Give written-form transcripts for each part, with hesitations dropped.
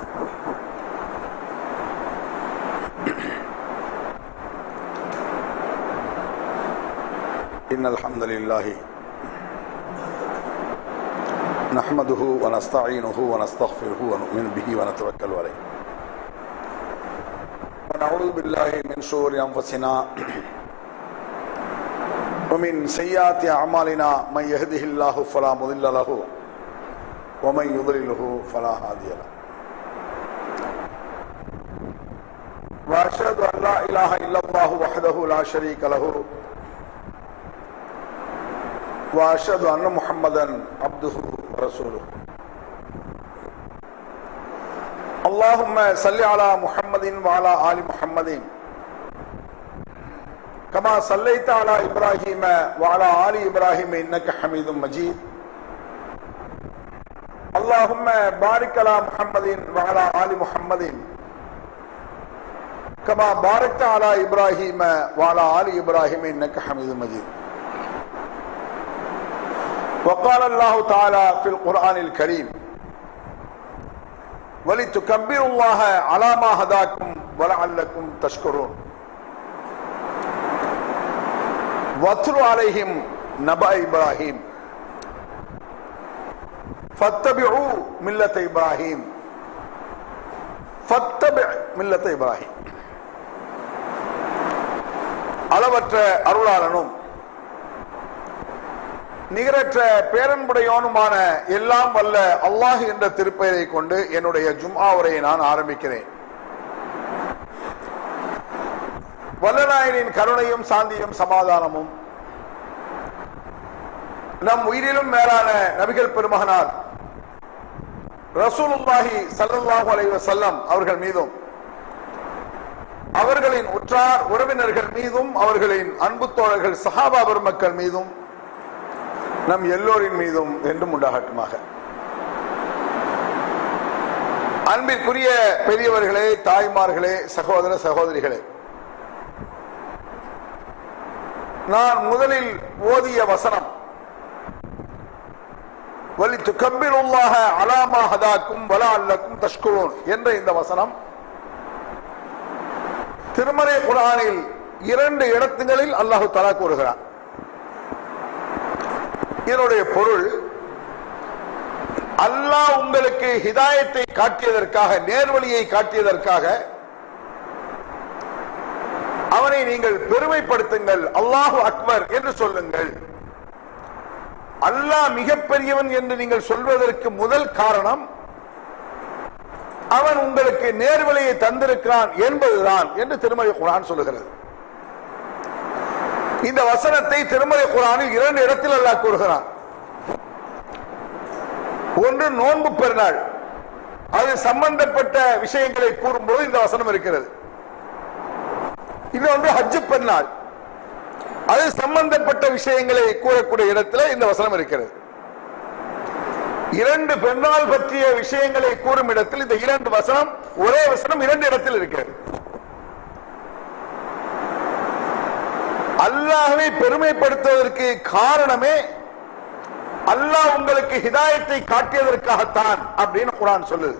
إن الحمد لله نحمده ونستعينه ونستغفره ونؤمن به ونتوكل عليه ونعوذ بالله من شرور أنفسنا ومن سيئات أعمالنا من يهده الله فلا مضل له ومن يضلله فلا هادي له وأشهد أن لا إله إلا الله وحده لا شريك له وأشهد أن محمدا عبده ورسوله اللهم صل على محمد وعلى آل محمد كما صليت على إبراهيم وعلى آل إبراهيم إنك حميد مجيد اللهم بارك على محمد وعلى آل محمد كما باركت على إبراهيم وعلى آل إبراهيم إنك حميد مجيد وقال الله تعالى في القرآن الكريم ولتكبروا الله على ما هداكم ولعلكم تشكرون واتل عليهم نبأ إبراهيم فاتبعوا ملة إبراهيم فاتبع ملة إبراهيم அளவற்ற அருளாளனும் நிகரற்ற பேரன்புடையோனுமான எல்லாம் வல்ல அல்லாஹ் என்ற திருப்பெயரை கொண்டு என்னுடைய ஜும்ஆ உரையை நான் ஆரம்பிக்கிறேன். வல்லநாயனின் கருணையும் சாந்தியும் சமாதானமும் நம் உயிரிலும் மேலான நபிகள் பெருமகனார் ரசூலுல்லாஹி ஸல்லல்லாஹு அலைஹி வஸல்லம் அவர்கள் மீதும் அவர்களின் உற்றார் உறவினர்கள் மீதும் அவர்களின் அன்பு தோழர்கள் சஹாபா பெருமக்கள் மீதும் நம் எல்லோரின் மீதும் என்றும் உண்டாகட்டுமாக. அன்பிற்குரிய பெரியவர்களே, தாய்மார்களே, சகோதர சகோதரிகளே, நான் முதலில் ஓதிய வசனம் வலிதுகப்பிருல்லாஹ அலா மா ஹதாக்கும் வலஅல்லக்கும் தஷ்குரூன் என்ற இந்த வசனம் திருமறை குர்ஆனில் 2 இடங்களில் அல்லாஹ் தஆலா கூறுகிறார். இதனுடைய பொருள், அல்லாஹ் உங்களுக்கு ஹிதாயத்தை காட்டியதற்காக, நேர்வழியை காட்டியதற்காக அவனை நீங்கள் பெருமைப்படுத்துங்கள், அல்லாஹு அக்பர் என்று சொல்லுங்கள். அல்லாஹ் மிகப்பெரியவன் என்று நீங்கள் சொல்வதற்கு முதல் காரணம் அவன் உங்களுக்கு நேர்வழியை தந்திருக்கிறான் என்பதுதான் என்று திருமறை குர்ஆன் சொல்லுகிறது. இந்த வசனத்தை திருமறை குர்ஆனில் 2 இடத்தில் அல்லாஹ் கூறுகிறான். ஒன்று நோன்பு பெருநாள், அது சம்பந்தப்பட்ட விஷயங்களை கூறும்போது இந்த வசனம் இருக்கிறது. இன்னொன்று ஹஜ் பெருநாள், அது சம்பந்தப்பட்ட விஷயங்களை கூறக்கூடிய இடத்துல இந்த வசனம் இருக்கிறது. 2 பெருநாள் பற்றிய விஷயங்களை கூறும் இடத்தில் இந்த 2 வசனம், ஒரே வசனம் 2 இடத்தில் இருக்கிறது. அல்லாஹ்வை பெருமைப்படுத்துவதற்கு காரணமே அல்லாஹ் உங்களுக்கு ஹிதாயத்தை காட்டியதற்காகத்தான் அப்படின்னு குர்ஆன் சொல்லுது.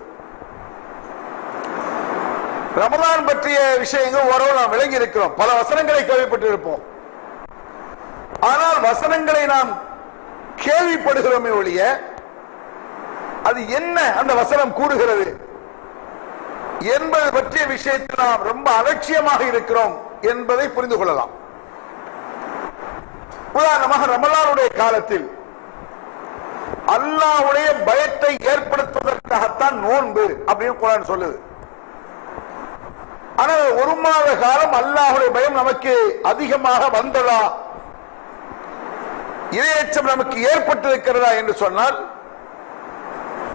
ரமலான் பற்றிய விஷயங்கள் ஓரளவு நாம் விளங்கி இருக்கிறோம், பல வசனங்களை கேள்விப்பட்டு இருப்போம். ஆனால் வசனங்களை நாம் கேள்விப்படுகிறோமே ஒழிய அது என்ன அந்த வசனம் கூறுகிறது என்பது பற்றிய விஷயத்தில் நாம் ரொம்ப அலட்சியமாக இருக்கிறோம் என்பதை புரிந்து கொள்ளலாம். உதாரணமாக ரமலானுடைய காலத்தில் அல்லாஹ்வுடைய பயத்தை ஏற்படுத்துவதற்காகத்தான் நோன்பு அப்படின்னு குர்ஆன் சொல்லுது. ஆனால் 1 மாத காலம் அல்லாஹ்வுடைய பயம் நமக்கு அதிகமாக வந்ததா, இரையச்சம் நமக்கு ஏற்பட்டிருக்கிறதா என்று சொன்னால்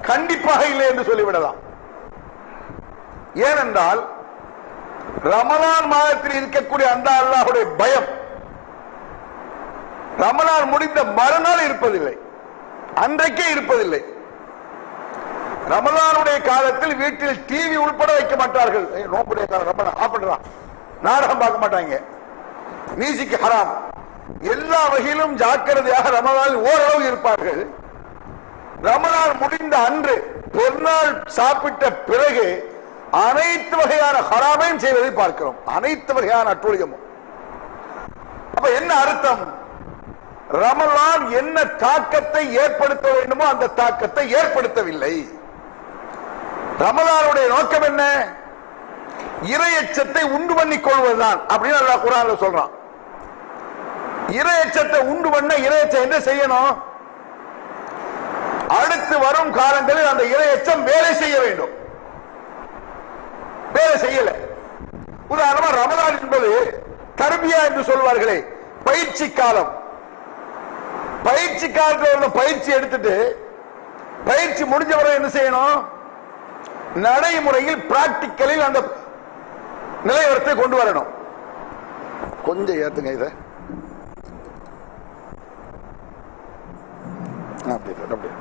கண்டிப்பாக இல்லை என்று சொல்லிவிடலாம். ஏனென்றால் ரமலான் மாதத்தில் இருக்கக்கூடிய அந்த அல்லாஹ்வுடைய பயம் ரமலான் முடிந்த மறுநாள் இருப்பதில்லை, அன்றைக்கே இருப்பதில்லை. ரமலானுடைய காலத்தில் வீட்டில் டிவி உள்பட வைக்க மாட்டார்கள். நோம்புடைய காலம் ரமலான் ஆஃப் பண்றான், நாடகம் பார்க்க மாட்டாங்க, மியூசிக் ஹராம், எல்லா வகையிலும் ஜாக்கிரதையாக ரமலானில் ஓரளவு இருப்பார்கள். ரமலான் முடிந்த அன்று பெருநாள் சாப்பிட்ட பிறகு அனைத்து வகையான ஹராமையும் செய்வதை பார்க்கிறோம். அனைத்து வகையான அட்டூழியமும். அப்ப என்ன அர்த்தம்? ரமலான் என்ன தாக்கத்தை ஏற்படுத்த வேண்டுமோ அந்த தாக்கத்தை ஏற்படுத்தவில்லை. ரமலானுடைய நோக்கம் என்ன? இறையச்சத்தை உண்டு பண்ணிக் கொள்வதுதான் அப்படின்னு அல்லாஹ் குர்ஆன்ல சொல்றான். இறையச்சத்தை உண்டு பண்ண இறையச்சம் என்ன செய்யணும்? அடுத்து வரும் காலங்களில் அந்த இறையச்சம் வேலை செய்ய வேண்டும். வேலை செய்யல. உதாரணமா ரமலான் என்பது தர்பியா என்று சொல்வார்களே, பயிற்சி காலம். பயிற்சி காலத்தில் பயிற்சி எடுத்துட்டு பயிற்சி முடிஞ்ச பிறகு என்ன செய்யணும்? நடைமுறையில் பிராக்டிக்கலில் அந்த நிலைவரத்தை கொண்டு வரணும். கொஞ்சம் ஏத்துங்க இத. அப்படி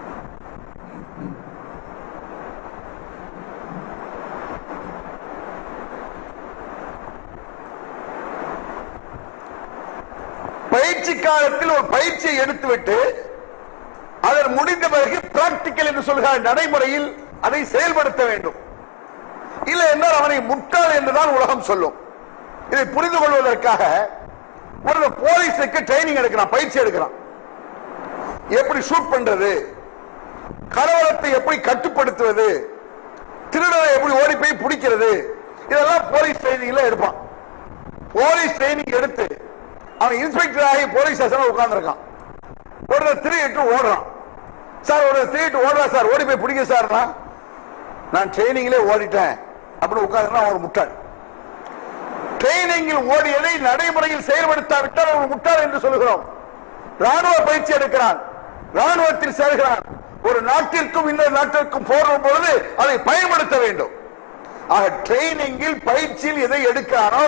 பயிற்சி காலத்தில் ஒரு பயிற்சியை எடுத்துவிட்டு அதன் முடிந்த பிறகு பிராக்டிக்கல் என்று சொல்கிற நடைமுறையில் அதை செயல்படுத்த வேண்டும். இல்லை என்றால் அவனை முட்டாள் என்றுதான் உலகம் சொல்லும். இதை புரிந்து கொள்வதற்காக ஒரு போலீஸுக்கு ட்ரைனிங் எடுக்கிறான், பயிற்சி எடுக்கிறான். எப்படி ஷூட் பண்றது, கலவரத்தை எப்படி கட்டுப்படுத்துவது, திருடரை எப்படி ஓடி போய் பிடிக்கிறது, இதெல்லாம் போலீஸ் ட்ரைனிங்ல எடுப்பான். போலீஸ் ட்ரைனிங் எடுத்து அவன் இன்ஸ்பெக்டர் ஆகி போலீஸ் ஸ்டேஷன்ல உட்கார்ந்து இருக்கான். ஒரு திருட்டு ஓடுறான். சார் ஒரு திருட்டு ஓடுறா சார், ஓடி போய் பிடிக்க சார். நான் ட்ரைனிங்ல ஓடிட்டேன் அப்படின்னு உட்கார்ந்து ஒரு முட்டாள். ட்ரைனிங்கில் ஓடியதை நடைமுறையில் செயல்படுத்தாவிட்டால் ஒரு முட்டாள் என்று சொல்லுகிறோம். ராணுவ பயிற்சி எடுக்கிறான், ராணுவத்தில் சேர்கிறான். ஒரு நாட்டிற்கும் இன்னொரு நாட்டிற்கும் போடும் பொழுது அதை பயன்படுத்த வேண்டும். ஆக ட்ரைனிங்கில் பயிற்சியில் எதை எடுக்கிறானோ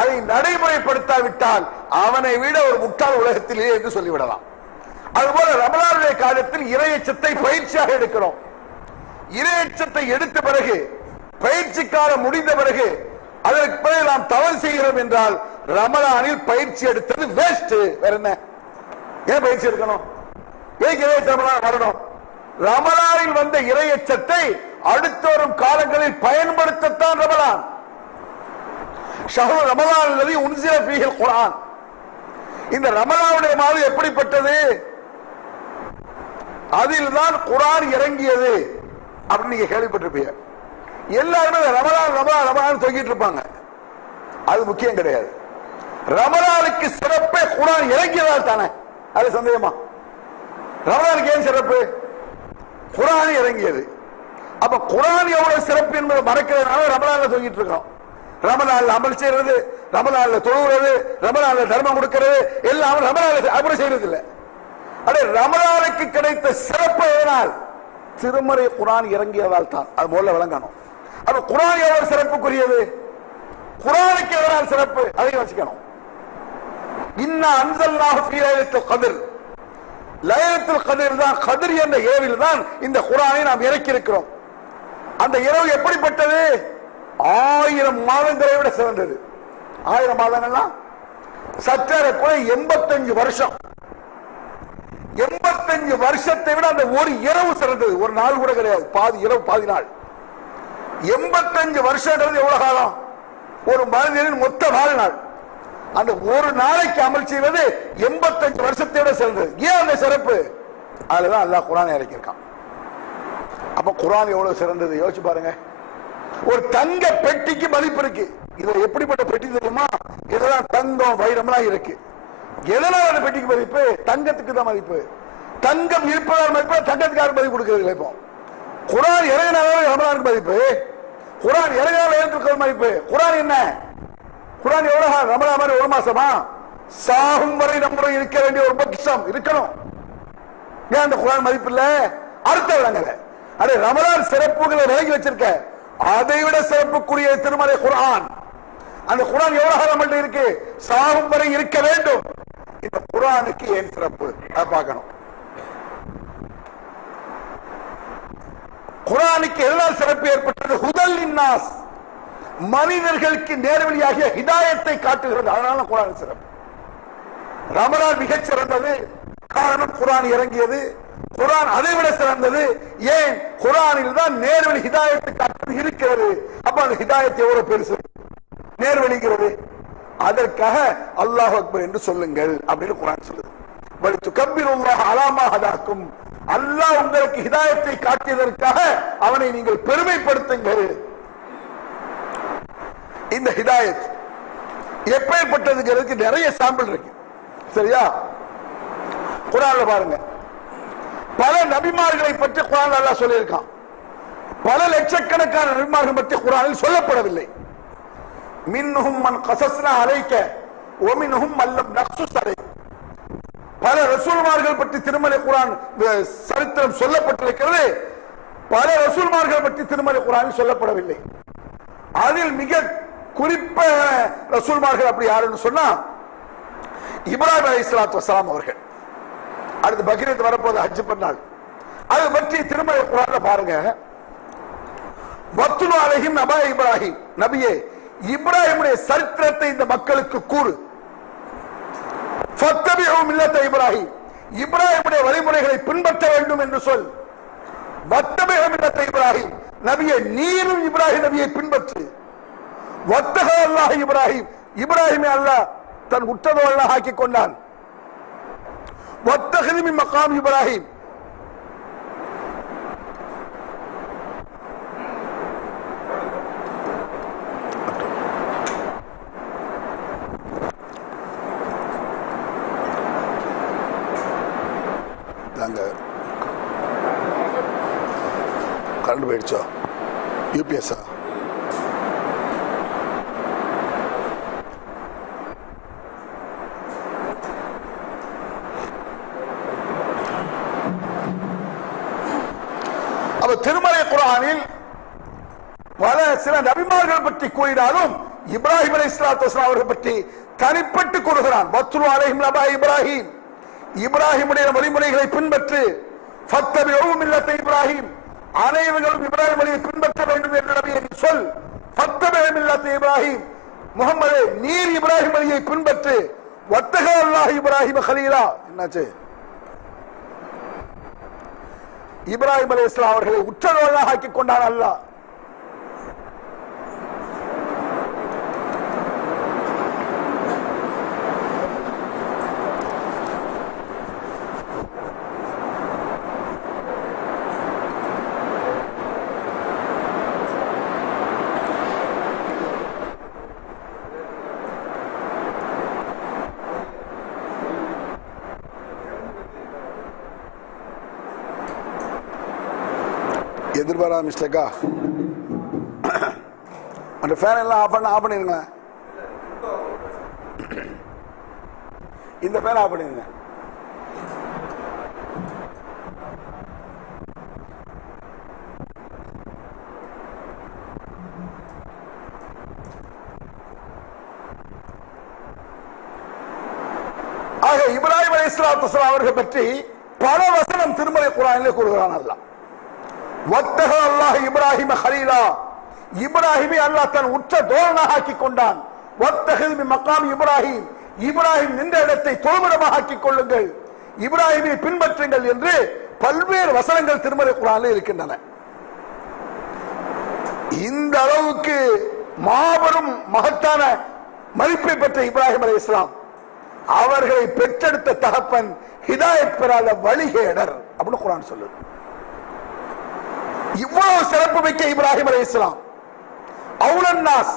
அதை நடைமுறைப்படுத்தாவிட்டால் அவனை விட ஒரு முட்டாள் உலகத்திலேயே என்று சொல்லிவிடலாம். அதுபோல ரமலானுடைய காலத்தில் இறையச்சத்தை பயிற்சியாக எடுக்கிறோம். இறையச்சத்தை எடுத்த பிறகு பயிற்சி காலம் முடிந்த பிறகு அதற்கு பிறகு நாம் தவறு செய்கிறோம் என்றால் ரமலானில் பயிற்சி எடுத்தது வேஸ்ட். வேற என்ன? ஏன் பயிற்சி எடுக்கணும்? வரணும். ரமலானில் வந்த இறையச்சத்தை அடுத்து வரும் காலங்களில் பயன்படுத்தத்தான் ரமலான். ஷஹ்ரு ரமலான் அல்லது உன்சில ஃபீஹில் குர்ஆன். இந்த ரமலானுடைய மாதம் எப்படிப்பட்டது? அதில் தான் குர்ஆன் இறங்கியது அப்படின்னு நீங்க கேள்விப்பட்டிருப்பீங்க. எல்லாருமே ரமலான் ரமலான் ரமலான் தொங்கிட்டு இருப்பாங்க. அது முக்கியம் கிடையாது. ரமலானுக்கு சிறப்பே குர்ஆன் இறங்கியதால் தானே. அது சந்தேகமா? ரமலானுக்கு ஏன் சிறப்பு? குர்ஆன் இறங்கியது. அப்ப குர்ஆன் எவ்வளவு சிறப்பு என்பதை மறக்கிறதுனால ரமலான்ல தொங்கிட்டு இருக்கோம். ரமலான்ல அமல் செய்யறது, ரமலான்ல தொழுகிறது, ரமலான்ல தர்மம் கொடுக்கிறது எல்லாம் ரமலான்ல அப்புறம் செய்யறது இல்லை. அடே ரமலானுக்கு கிடைத்த சிறப்பு எதனால்? திருமறை குர்ஆன் இறங்கியதால் தான். அது முதல்ல விளங்கணும். அப்ப குர்ஆன் எவ்வளவு சிறப்புக்குரியது? குர்ஆனுக்கு எதனால் சிறப்பு? அதை வச்சுக்கணும். இன்னா அன்ஸல்னாஹு ஃபீ லைலத்துல் கத்ர். லைலத்துல் கத்ர் தான், கத்ர் என்ற இரவில் தான் இந்த குர்ஆனை நாம் இறக்கி இருக்கிறோம். அந்த இரவு எப்படிப்பட்டது? 1000 மாதங்களை விட சிறந்தது. 1000 மாதங்கள்லாம் சற்றேறக்குறை 85 வருஷம். 85 வருஷத்தை விட அந்த ஒரு இரவு சிறந்தது. ஒரு நாள் கூட கிடையாது, பாதி இரவு பாதி நாள். 85 வருஷம் எவ்வளவு காலம்? ஒரு மனிதனின் மொத்த வாழ்நாள். அந்த ஒரு நாளைக்கு அமல் செய்வது 85 வருஷத்தை விட சிறந்தது. ஏன் அந்த சிறப்பு? அதுதான் அல்லாஹ் குர்ஆனை இறக்கியிருக்கான். அப்ப குர்ஆன் எவ்வளவு சிறந்தது யோசிச்சு பாருங்க. ஒரு தங்க பெட்டிக்கு மதிப்பு இருக்கு. இது எப்படிப்பட்ட பெட்டி தெரியுமா? இதெல்லாம் தங்கம் வைரம்லாம் இருக்கு. எதனால அந்த பெட்டிக்கு மதிப்பு? தங்கத்துக்கு தான் மதிப்பு. தங்கம் இருப்பதால் மதிப்பு, தங்கத்துக்காக மதிப்பு கொடுக்கிறது. இப்போ குர்ஆன் இறங்கினாலும் ரமலானுக்கு மதிப்பு, குர்ஆன் இறங்கினாலும் ஏற்றுக்கிற மதிப்பு. குர்ஆன் என்ன? குர்ஆன் எவ்வளவு? ரமலான் மாதிரி ஒரு மாசமா? சாகும் வரை நம்முடைய இருக்க வேண்டிய ஒரு பொக்கிஷம் இருக்கணும். ஏன் அந்த குர்ஆன் மதிப்பு இல்ல? அர்த்தம் விளங்கல. அடே ரமலான் சிறப்புகளை விளங்கி வச்சிருக்க, அதை விட சிறப்புக்குரிய திருமறை குர்ஆன். அந்த குர்ஆன் எவ்வளவு நம்மள்ட்ட இருக்கு? சாகும் வரை இருக்க வேண்டும். இந்த குர்ஆனுக்கு ஏன் சிறப்பு? அதை பார்க்கணும். குர்ஆனுக்கு எதனால் சிறப்பு ஏற்பட்டது? ஹுதல் லின்னாஸ், மனிதர்களுக்கு நேர்வழியாகிய ஹிதாயத்தை காட்டுகிறது. அதனால குர்ஆன் சிறப்பு. ரமலான் மிகச் சிறந்தது. காரணம் குர்ஆன் இறங்கியது. குர்ஆன் அதை விட சிறந்தது. ஏன்? குர்ஆனில் தான் நேர்வழி ஹிதாயத்தை காட்டுறது இருக்கிறது. அப்ப அந்த ஹிதாயத் எவ்வளவு பெருசு, நேர்வழிங்கிறது. அதற்காக அல்லாஹ் அக்பர் என்று சொல்லுங்கள் அப்படின்னு குர்ஆன் சொல்லுது. வலிதுகப்பிருல்லாஹ் அலா மா ஹதாக்கும், அல்லாஹ் உங்களுக்கு ஹிதாயத்தை காட்டியதற்காக அவனை நீங்கள் பெருமைப்படுத்துங்கள். இந்த ஹிதாயத் எப்பேற்பட்டதுங்கிறதுக்கு நிறைய சாம்பிள் இருக்கு. சரியா? குர்ஆன்ல பாருங்க, பல நபிமார்களை பற்றி குர்ஆன் அல்லாஹ் சொல்லியிருக்கான். பல லட்சக்கணக்கான நபிமார்கள் பற்றி குர்ஆனில் சொல்லப்படவில்லை. மின்ஹும் மன் கஸஸ்னா அலைக வ மின்ஹும் மன் லம் நக்ஸுஸ் அலைக. பல ரசூல்மார்கள் பற்றி திருமலை குர்ஆன் சரித்திரம் சொல்லப்பட்டிருக்கிறது. பல ரசூல்மார்கள் பற்றி திருமலை குர்ஆனில் சொல்லப்படவில்லை. அதில் மிக குறிப்பான ரசூல்மார்கள் அப்படி யாருன்னு சொன்னா இப்ராஹிம் அலைஹிஸ்ஸலாத்து வஸலாம் அவர்கள். அடுத்து பக்ரீத் வரப்போது, ஹஜ் பெருநாள், அது பற்றி திருமலை குர்ஆன்ல பாருங்க. வத்லு அலைஹிம் நபா இப்ராஹிம், நபியே இப்ராஹிமுடைய சரித்திரத்தை இந்த மக்களுக்கு கூறு. ஃபத்தபிஉ மில்லத இப்ராஹிம், இப்ராஹிமுடைய வழிமுறைகளை பின்பற்ற வேண்டும் என்று சொல். வத்தபிஉ மில்லத இப்ராஹிம், நபியே நீரும் இப்ராஹிம் நபியை பின்பற்று. வத்தஹ அல்லாஹ் இப்ராஹிம், இப்ராஹிமை அல்லாஹ் தன் உற்றதோழனாக ஆக்கிக் கொண்டான். வத்தஹிது மின் மகாம் இப்ராஹிம், கரண்ட் போயிடுச்சோ, யூபிஎஸ் திருமலை குர்ஆனில் பல சில நபிமார்கள் பற்றி கூறினாலும் இப்ராஹிம் அலைஹிஸ்ஸலாத்து வஸலாம் அவர்கள் பற்றி தனிப்பட்டு கூறுகிறான். வத்லு அலைஹிம் நபா இப்ராஹிம், இப்ராஹிமுடைய வழிமுறைகளை பின்பற்று. ஃபத்தபிஉ மில்லத இப்ராஹிம், அனைவரும் இப்ராஹிம் வழியை பின்பற்ற வேண்டும் என்று நபியே சொல். ஃபத்தபிஉ மில்லத இப்ராஹிம், முஹம்மதே நீர் இப்ராஹிம் வழியை பின்பற்று. வத்தஹ அல்லாஹ் இப்ராஹிம கலீலா, என்னாச்சு? இப்ராஹிம் அலைஹிஸ்ஸலாம் அவர்களை உற்றதோழனாக ஆக்கிக் கொண்டான் அல்லாஹ். எதிர்பாரா மிஸ்டேக்கா? அந்த ஃபேன் எல்லாம் ஆஃப் பண்ணிருங்க. இந்த ஃபேன் ஆஃப் பண்ணிருங்க. ஆக இப்ராஹிம் அலைஹிஸ்ஸலாத்து வஸலாம் அவர்கள் பற்றி பல வசனம் திருமலை குர்ஆனிலே கூறுகிறான் அல்லாஹ். வத்தஹ அல்லாஹ் இப்ராஹிம கலீலா, இப்ராஹிமை அல்லாஹ் தன் உற்ற தோழனாக ஆக்கிக் கொண்டான். வத்தஹிது மின் மகாம் இப்ராஹிம், இப்ராஹிம் நின்ற இடத்தை தொழுமிடமாக ஆக்கிக் கொள்ளுங்கள், இப்ராஹிமை பின்பற்றுங்கள் என்று பல்வேறு வசனங்கள் திருமலை குர்ஆனில் இருக்கின்றன. இந்த அளவுக்கு மாபெரும் மகத்தான மதிப்பை பெற்ற இப்ராஹிம் அலைஹிஸ்ஸலாம் அவர்களை பெற்றெடுத்த தகப்பன் ஹிதாயத் பெறாத வழிகேடர் அப்படின்னு குர்ஆன் சொல்லுது. இவ்வளவு சிறப்பு மிக்க இப்ராஹிம் அலைஹிஸ்ஸலாம் அவுலன் நாஸ்,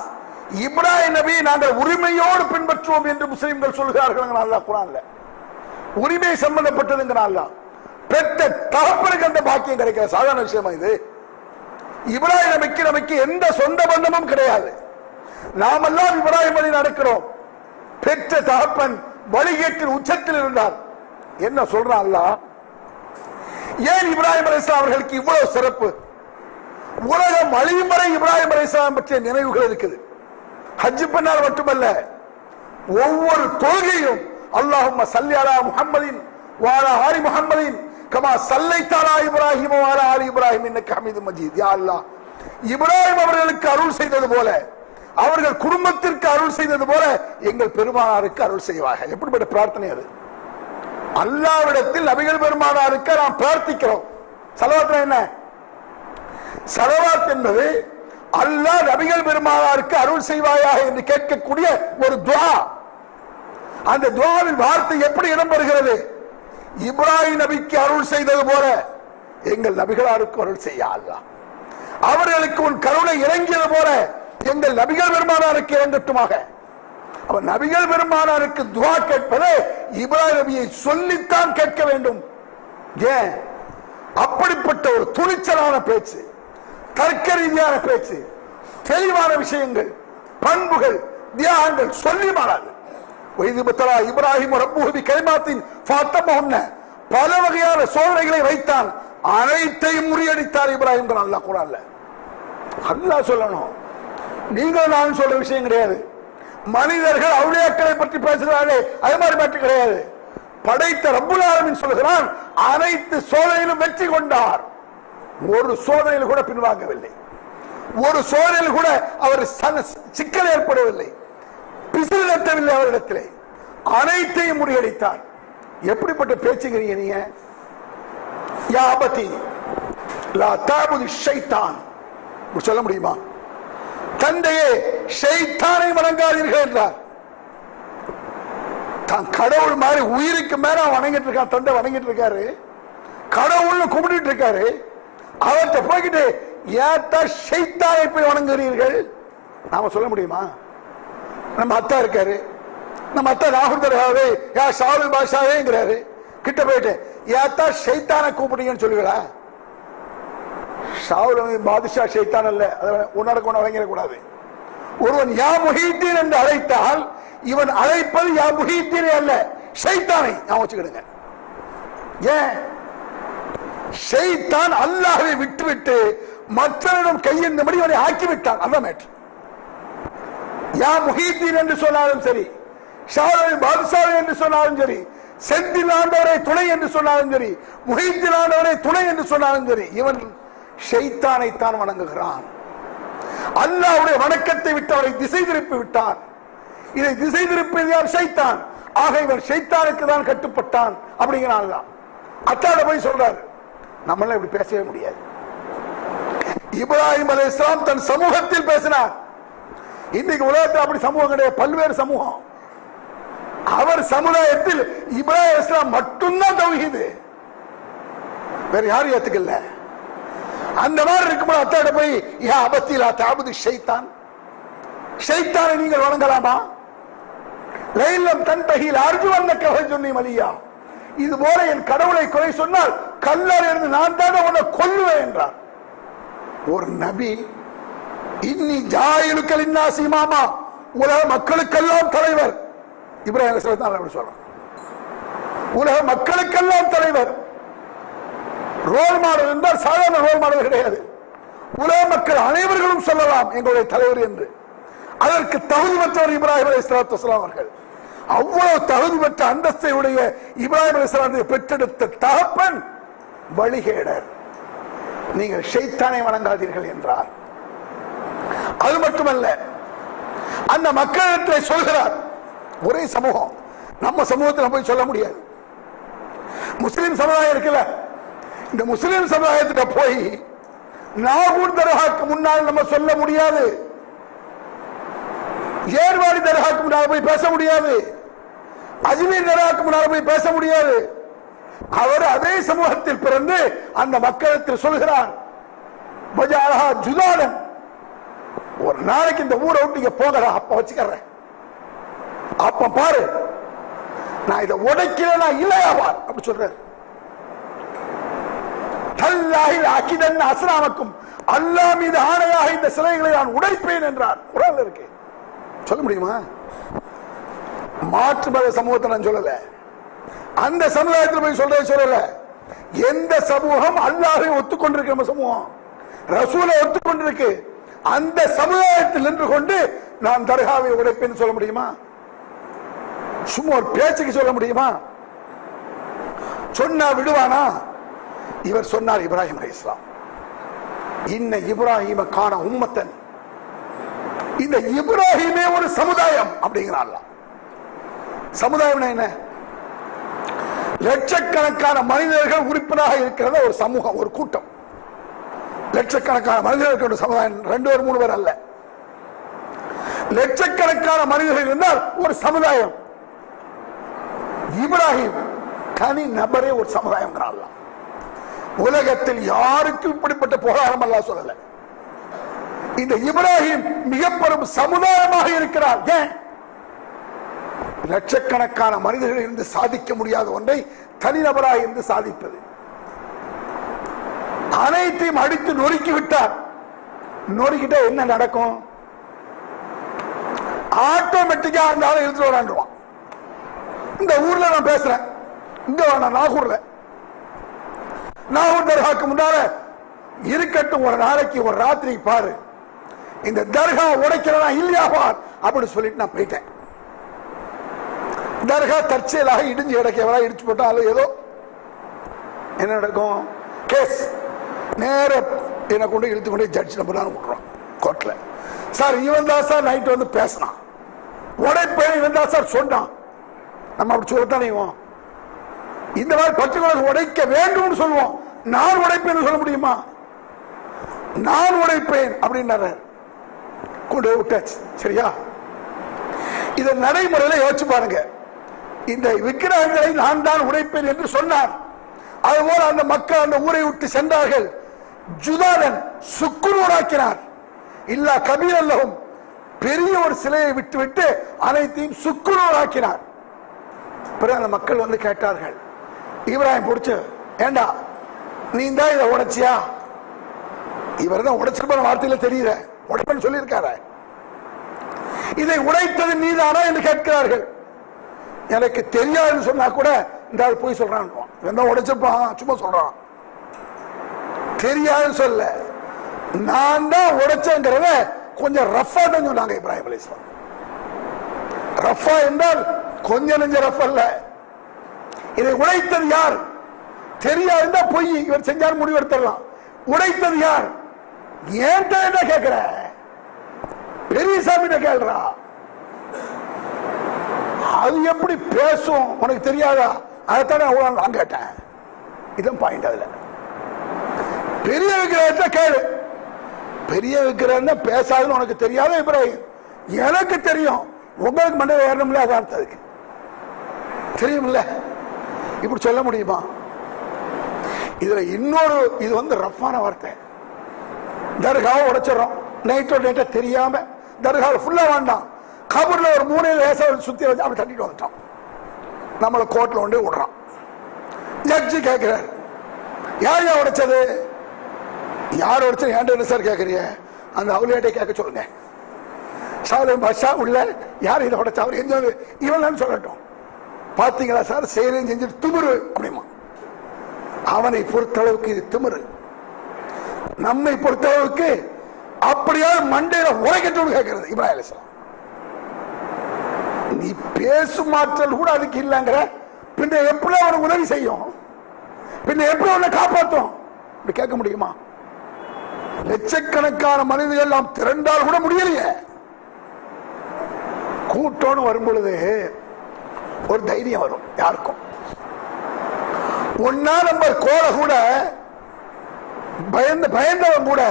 இப்ராஹிம் நபி நாங்கள் உரிமையோடு பின்பற்றுவோம் என்று முஸ்லிம்கள் சொல்கிறார்கள் அல்லாஹ் குர்ஆன்ல. உரிமை சம்பந்தப்பட்டதுங்கிறான் அல்லாஹ். பெற்ற தகப்பனுக்கு அந்த பாக்கியம் கிடைக்கிற சாதாரண விஷயமா இது? இப்ராஹிம் நபிக்கு நமக்கு எந்த சொந்த பந்தமும் கிடையாது. நாமெல்லாம் இப்ராஹிம் வழி நடக்கிறோம். பெற்ற தகப்பன் வழிகேட்டின் உச்சத்தில் இருந்தார். என்ன சொல்றான் அல்லாஹ்? ஏன் இப்ராஹிம் அலைஹிஸ்ஸலாம் அவர்களுக்கு இவ்வளவு சிறப்பு? உலகம் அழியும் வரை இப்ராஹிம் அலைஹிஸ்ஸலாம் பற்றிய நினைவுகள் இருக்குது. ஹஜ் பண்ணால் மட்டுமல்ல, ஒவ்வொரு தொழுகையும் அல்லாஹும்ம ஸல்லி அலா முஹம்மதின் வ அலா ஆலி முஹம்மதின் கமா ஸல்லைத அலா இப்ராஹிம் வ அலா ஆலி இப்ராஹிம் இன்னக ஹமீதும் மஜீத். யா அல்லாஹ், இப்ராஹிம் அவர்களுக்கு அருள் செய்தது போல, அவர்கள் குடும்பத்திற்கு அருள் செய்தது போல எங்கள் பெருமானாருக்கு அருள் செய்வார்கள். எப்படிப்பட்ட பிரார்த்தனை அது? அல்லாஹ்விடத்தில் நபிகள் பெருமானாருக்கு நாம் பிரார்த்திக்கிறோம். ஸலவாத் என்ன? ஸலவாத் என்பது அல்லாஹ் நபிகள் பெருமானாருக்கு அருள் செய்வாயாக என்று கேட்கக்கூடிய ஒரு துஆ. அந்த துஆவின் வார்த்தை எப்படி இடம்பெறுகிறது? இப்ராஹிம் நபிக்கு அருள் செய்தது போல எங்கள் நபிகளாருக்கு அருள் செய்ய அல்லாஹ். அவர்களுக்கு உன் கருணை இறங்கியது போல எங்கள் நபிகள் பெருமானாருக்கு இறங்கட்டுமாக. அவர் நபிகள் பெருமானாருக்கு துஆ கேட்பது இப்ராஹிம் நபியை சொல்லித்தான் கேட்க வேண்டும். ஏன்? அப்படிப்பட்ட ஒரு துணிச்சலான பேச்சு, தர்க்க ரீதியான பேச்சு, தெளிவான விஷயங்கள், பண்புகள், தியாகங்கள் சொல்லி மாறாது. இப்ராஹிம் ரப்புஹு கலிமாத்தின் ஃபஅத்தமஹுன்ன, பல வகையான சோதனைகளை வைத்தான், அனைத்தையும் முறியடித்தார் இப்ராஹிம். அல்லாஹ் குர்ஆன்ல அல்லாஹ் சொல்லணும், நீங்கள் நான் சொல்ற விஷயம் கிடையாது. மனிதர்கள் அவுலியாக்களை பற்றி பேசுகிறார்களே அது மாதிரி பற்றி கிடையாது. படைத்த ரப்புல் ஆலமீன் சொல்கிறான், அனைத்து சோதனையிலும் வெற்றி கொண்டார். ஒரு சோதனையில் கூட பின்வாங்கவில்லை, ஒரு சோதனையில் கூட அவர் சிக்கல் ஏற்படவில்லை, பிசிறு நட்டவில்லை அவரிடத்திலே, அனைத்தையும் முறியடித்தார். எப்படிப்பட்ட பேச்சுக்கிறீங்க நீங்க? யா அபதி லா தஅபுது ஷைத்தான், சொல்ல முடியுமா? தந்தையே ஷைத்தானை வணங்காதீர்கள் என்றார். தான் கடவுள் மாதிரி உயிருக்கு மேல வணங்கிட்டு இருக்கான், தந்தை வணங்கிட்டு இருக்காரு, கடவுள்னு கும்பிட்டு இருக்காரு. அவர்கிட்ட போய்கிட்டு ஏத்தா ஷைத்தானை போய் வணங்குகிறீர்கள் நாம சொல்ல முடியுமா? நம்ம அத்தா இருக்காரு, நம்ம அத்தா ராகுல் தர்காவே யா ஷாவுல் பாஷாவேங்கிறாரு, கிட்ட போயிட்டு ஏத்தா ஷைத்தானை கூப்பிடுங்கன்னு சொல்லுவீங்களா? ஷாவுல் பாதுஷா ஷைத்தான் அல்ல, உன்னடக்கு ஒன்று வழங்கிடக்கூடாது. ஒருவன் யா முஹீத்தீன் என்று அழைத்தால் இவன் அழைப்பது யா முஹீத்தீன் அல்ல, ஷைத்தானை ஞாபகம் வச்சுக்கிடுங்க. ஏன்? ஷைத்தான் அல்லாஹ்வை விட்டுவிட்டு மற்றவரிடம் கையெழுந்தபடி அவனை ஆக்கிவிட்டான். அதான் மேட்ரு. யா முஹீத்தீன் என்று சொன்னாலும் சரி, ஷாவுல் பாதுஷா என்று சொன்னாலும் சரி, செந்தில் ஆண்டவரை துணை என்று சொன்னாலும் சரி, முஹீத்தீன் ஆண்டவரை துணை என்று சொன்னாலும் சரி, இவன் ஷைத்தானை தான் வணங்குகிறான். அல்லாஹ்வுடைய வணக்கத்தை விட்டு அவரை திசை திருப்பி விட்டான். இதை திசை திருப்பியது யார்? ஷைத்தான். ஆக இவன் ஷைத்தானுக்கு தான் கட்டுப்பட்டான் அப்படிங்கிறான். அத்தாட போய் சொல்றாரு, நம்மளால இப்படி பேசவே முடியாது. இப்ராஹிம் அலைஹிஸ்ஸலாம் தன் சமூகத்தில் பேசினார். இன்னைக்கு உலகத்தில் அப்படி சமூகம் கிடையாது, பல்வேறு சமூகம். அவர் சமுதாயத்தில் இப்ராஹிம் அலைஹிஸ்ஸலாம் மட்டும்தான் தௌஹீது, வேற யாரும் ஏத்துக்கல. அந்த மாதிரி இருக்கும்போது அத்தாட போய் யா அபதி லா தஅபுது ஷைத்தான், ஷைத்தானை நீங்கள் வணங்கலாமா? லைலம் தன்தஹி லஅர்ஜுவன்னக வஜுன்னி மலியா, இது போல என் கடவுளை குறை சொன்னால் கல்லால் இருந்து நான் தான் உன்னை கொல்லுவேன் என்றார். ஒரு நபி இன்னி ஜாயிலுக்க லின்னாஸி இமாமா, உலக மக்களுக்கெல்லாம் தலைவர். இப்ராஹிம் அலைஹிஸ்ஸலாம் அப்படி சொல்றார், உலக மக்களுக்கெல்லாம் தலைவர். ரோல் மாடல் என்றால் சாதாரண ரோல் மாடல் கிடையாது. உலக மக்கள் அனைவர்களும் சொல்லலாம் எங்களுடைய தலைவர் என்று. அதற்கு தகுதி பெற்றவர் இப்ராஹிம் அலைஹிஸ்ஸலாத்து வஸ்ஸலாம் அவர்கள். அவ்வளவு தகுதி பெற்ற அந்தஸ்தை உடைய இப்ராஹிம் அலைஹிஸ்ஸலாம் பெற்றெடுத்த தகப்பன் வழிகேடர். நீங்கள் ஷைத்தானை வணங்காதீர்கள் என்றார். அது மட்டுமல்ல, அந்த மக்களிடத்தில் சொல்கிறார். ஒரே சமூகம், நம்ம சமூகத்தில் போய் சொல்ல முடியாது. முஸ்லிம் சமுதாயம் இருக்குல்ல, இந்த முஸ்லிம் சமுதாயத்திட்ட போய் நாகூர் தர்காக்கு முன்னால் நம்ம சொல்ல முடியாது, ஏர்வாடி தர்காக்கு முன்னால் போய் பேச முடியாது, அஜ்மீர் தர்காக்கு முன்னால் போய் பேச முடியாது. அவர் அதே சமூகத்தில் பிறந்து அந்த மக்களிடத்தில் சொல்கிறார், ஜுதானன், ஒரு நாளைக்கு இந்த ஊரை விட்டு இங்க போகிறா, அப்ப வச்சுக்கிறேன், அப்ப பாரு நான் இதை உடைக்கிறேனா இல்லையாவார் அப்படி சொல்றாரு. அஸ்லாமக்கும், அல்லாஹ் மீது ஆணையாக இந்த சிலைகளை நான் உடைப்பேன் என்றார். குர்ஆன்ல இருக்கு. சொல்ல முடியுமா? மாற்று மத சமூகத்தை நான் சொல்லல, அந்த சமுதாயத்தில் போய் சொல்லல. எந்த சமூகம் அல்லாஹ்வை ஒத்துக்கொண்டிருக்கிற சமூகம், ரசூலை ஒத்துக்கொண்டிருக்கு, அந்த சமுதாயத்தில் நின்று கொண்டு நான் தர்காவை உடைப்பேன் சொல்ல முடியுமா? சும்மா ஒரு பேச்சுக்கு சொல்ல முடியுமா? சொன்னா விடுவானா? இவர் சொன்னார், இப்ராஹிம் அலைஹிஸ்ஸலாம், இன்ன இப்ராஹிம கான உம்மத்தன், இந்த இப்ராஹிமே ஒரு சமுதாயம் அப்படிங்கிறான். சமுதாயம் என்ன? லட்சக்கணக்கான மனிதர்கள் உறுப்பினராக இருக்கிறத ஒரு சமூகம், ஒரு கூட்டம். லட்சக்கணக்கான மனிதர்கள் சமுதாயம், 2 பேர் 3 பேர் அல்ல, லட்சக்கணக்கான மனிதர்கள் இருந்தால் ஒரு சமுதாயம். இப்ராஹிம் தனி நபரே ஒரு சமுதாயம். உலகத்தில் யாருக்கும் இப்படிப்பட்ட போராட்டம் அல்லாஹ் சொல்லல. இந்த இப்ராஹிம் மிக பெரும் சமுதாயமாக இருக்கிறார். ஏன்? லட்சக்கணக்கான மனிதர்கள் இருந்து சாதிக்க முடியாத ஒன்றை தனிநபராக இருந்து சாதிப்பது. அனைத்தையும் அடித்து நொறுக்கி விட்டார். நொறுக்கிட்ட என்ன நடக்கும்? ஆட்டோமேட்டிக்கா இருந்தாலும் இழுத்து விளாண்டுவான். இந்த ஊர்ல நான் பேசுறேன், இங்க வேணாம், நாகூர்ல, நாகூர் தர்காக்கு முன்னால இருக்கட்டும், ஒரு நாளைக்கு ஒரு ராத்திரி பாரு, இந்த தர்கா உடைக்கிறதா இல்லையா பார் அப்படி சொல்லிட்டு நான் போயிட்டேன். தர்கா தற்செயலாக இடிஞ்சு கிடக்க இடிச்சு போட்டாலும் ஏதோ என்ன நடக்கும்? கேஸ் நேர என்ன கொண்டு இழுத்து கொண்டு ஜட்ஜ் நம்பர் தான் விடுறோம் கோர்ட்ல. சார் இவன் தான் சார் நைட் வந்து பேசினான், உடைப்பேன் இவன் தான் சார் சொன்னான். நம்ம அப்படி சொல்லத்தானே இந்த மாதிரி பர்டிகுலர் உடைக்க வேண்டும் சொல்லுவோம். நான் உடைப்பேன் சொல்ல முடியுமா? நான் உடைப்பேன் அப்படின்னாரு, கொண்டு விட்டாச்சு. சரியா? இதை நடைமுறையில யோசிச்சு பாருங்க. இந்த விக்கிரகங்களை நான் தான் உடைப்பேன் என்று சொன்னார். அதுபோல அந்த மக்கள் அந்த ஊரை விட்டு சென்றார்கள். ஜுதாலன் சுக்குநூறாக்கினார். இல்லா கபீர் அல்லவும், பெரிய ஒரு சிலையை விட்டு விட்டு அனைத்தையும் சுக்குநூறாக்கினார். பிறகு அந்த மக்கள் வந்து கேட்டார்கள், இப்ராஹிம் பிடிச்சு, ஏண்டா நீ தான் இதை உடைச்சியா? இவர் தான் உடைச்சிருப்பான வார்த்தையில தெரியல, உடைப்பன்னு சொல்லியிருக்காரு. இதை உடைத்தது நீதானா என்று கேட்கிறார்கள். எனக்கு தெரியாதுன்னு சொன்னா கூட இந்த ஆள் போய் சொல்றான், உடைச்சிருப்பான், சும்மா சொல்றான். தெரியாதுன்னு சொல்ல, நான் தான் உடைச்சேங்கிறத கொஞ்சம் ரஃபா தான் சொன்னாங்க இப்ராஹிம் அலைஹிஸ்ஸலாம். ரஃபா என்றால் கொஞ்சம் நெஞ்ச ரஃப் அல்ல. இதை உடைத்தது யார்? தெரியாதுன்னா பொய், இவர் செஞ்சாலும் முடிவெடுத்துடலாம். உடைத்தது யார்? ஏன் கேட்கிற? பெரிய சாமி கேள்றா, அது எப்படி பேசும் உனக்கு தெரியாதா? அதைத்தானே அவ்வளவு நான் கேட்டேன். இதான் பாயிண்ட். அதுல பெரிய விக்கிரகத்தை கேளு. பெரிய விக்கிரகம் பேசாதுன்னு உனக்கு தெரியாத இப்ராஹிம், எனக்கு தெரியும். உங்களுக்கு மண்டல ஏறணும்ல, அதார்த்ததுக்கு தெரியும்ல. இப்படி சொல்ல முடியுமா? இதுல இன்னொரு, இது வந்து ரஃப்பான வார்த்தை. தர்காவை உடைச்சிடறோம் நைட்டோ நைட்டா தெரியாம. தர்காவை ஃபுல்லா வேண்டாம், கபூர்ல ஒரு 3 லேசா சுத்தி வச்சு அப்படி தட்டிட்டு வந்துட்டோம். நம்மளை கோர்ட்ல கொண்டு விடுறான். ஜட்ஜி கேட்கிறார், யார் யார் உடைச்சது? யார் உடைச்சது? ஏன்டா சார் கேட்கறீங்க? அந்த அவுலியாட்டை கேட்க சொல்லுங்க. சாதம் பாஷா உள்ள யார் இதை உடைச்சா? அவர் எந்த இவன் சொல்லட்டும். பாத்தீங்களா சார், செயலையும் செஞ்சுட்டு திமிரு அப்படிமா. அவனை பொறுத்தளவுக்கு இது திமிரு. நம்மை பொறுத்தளவுக்கு அப்படியாவது மண்டையில உரைக்கட்டும் கேட்கிறது இப்ராஹிம் அலைஹிஸ்ஸலாம். நீ பேசும் மாற்றல் கூட அதுக்கு இல்லைங்கிற, பின்ன எப்படி அவனுக்கு உதவி செய்யும்? பின்ன எப்படி அவனை காப்பாற்றும்? இப்படி கேட்க முடியுமா? லட்சக்கணக்கான மனிதர்கள் எல்லாம் திரண்டால் கூட முடியலையே. கூட்டம்னு வரும் பொழுது ஒரு தைரியம் வரும் யாருக்கும். 1 நம்பர் கோலை கூட பயந்தவன் கூட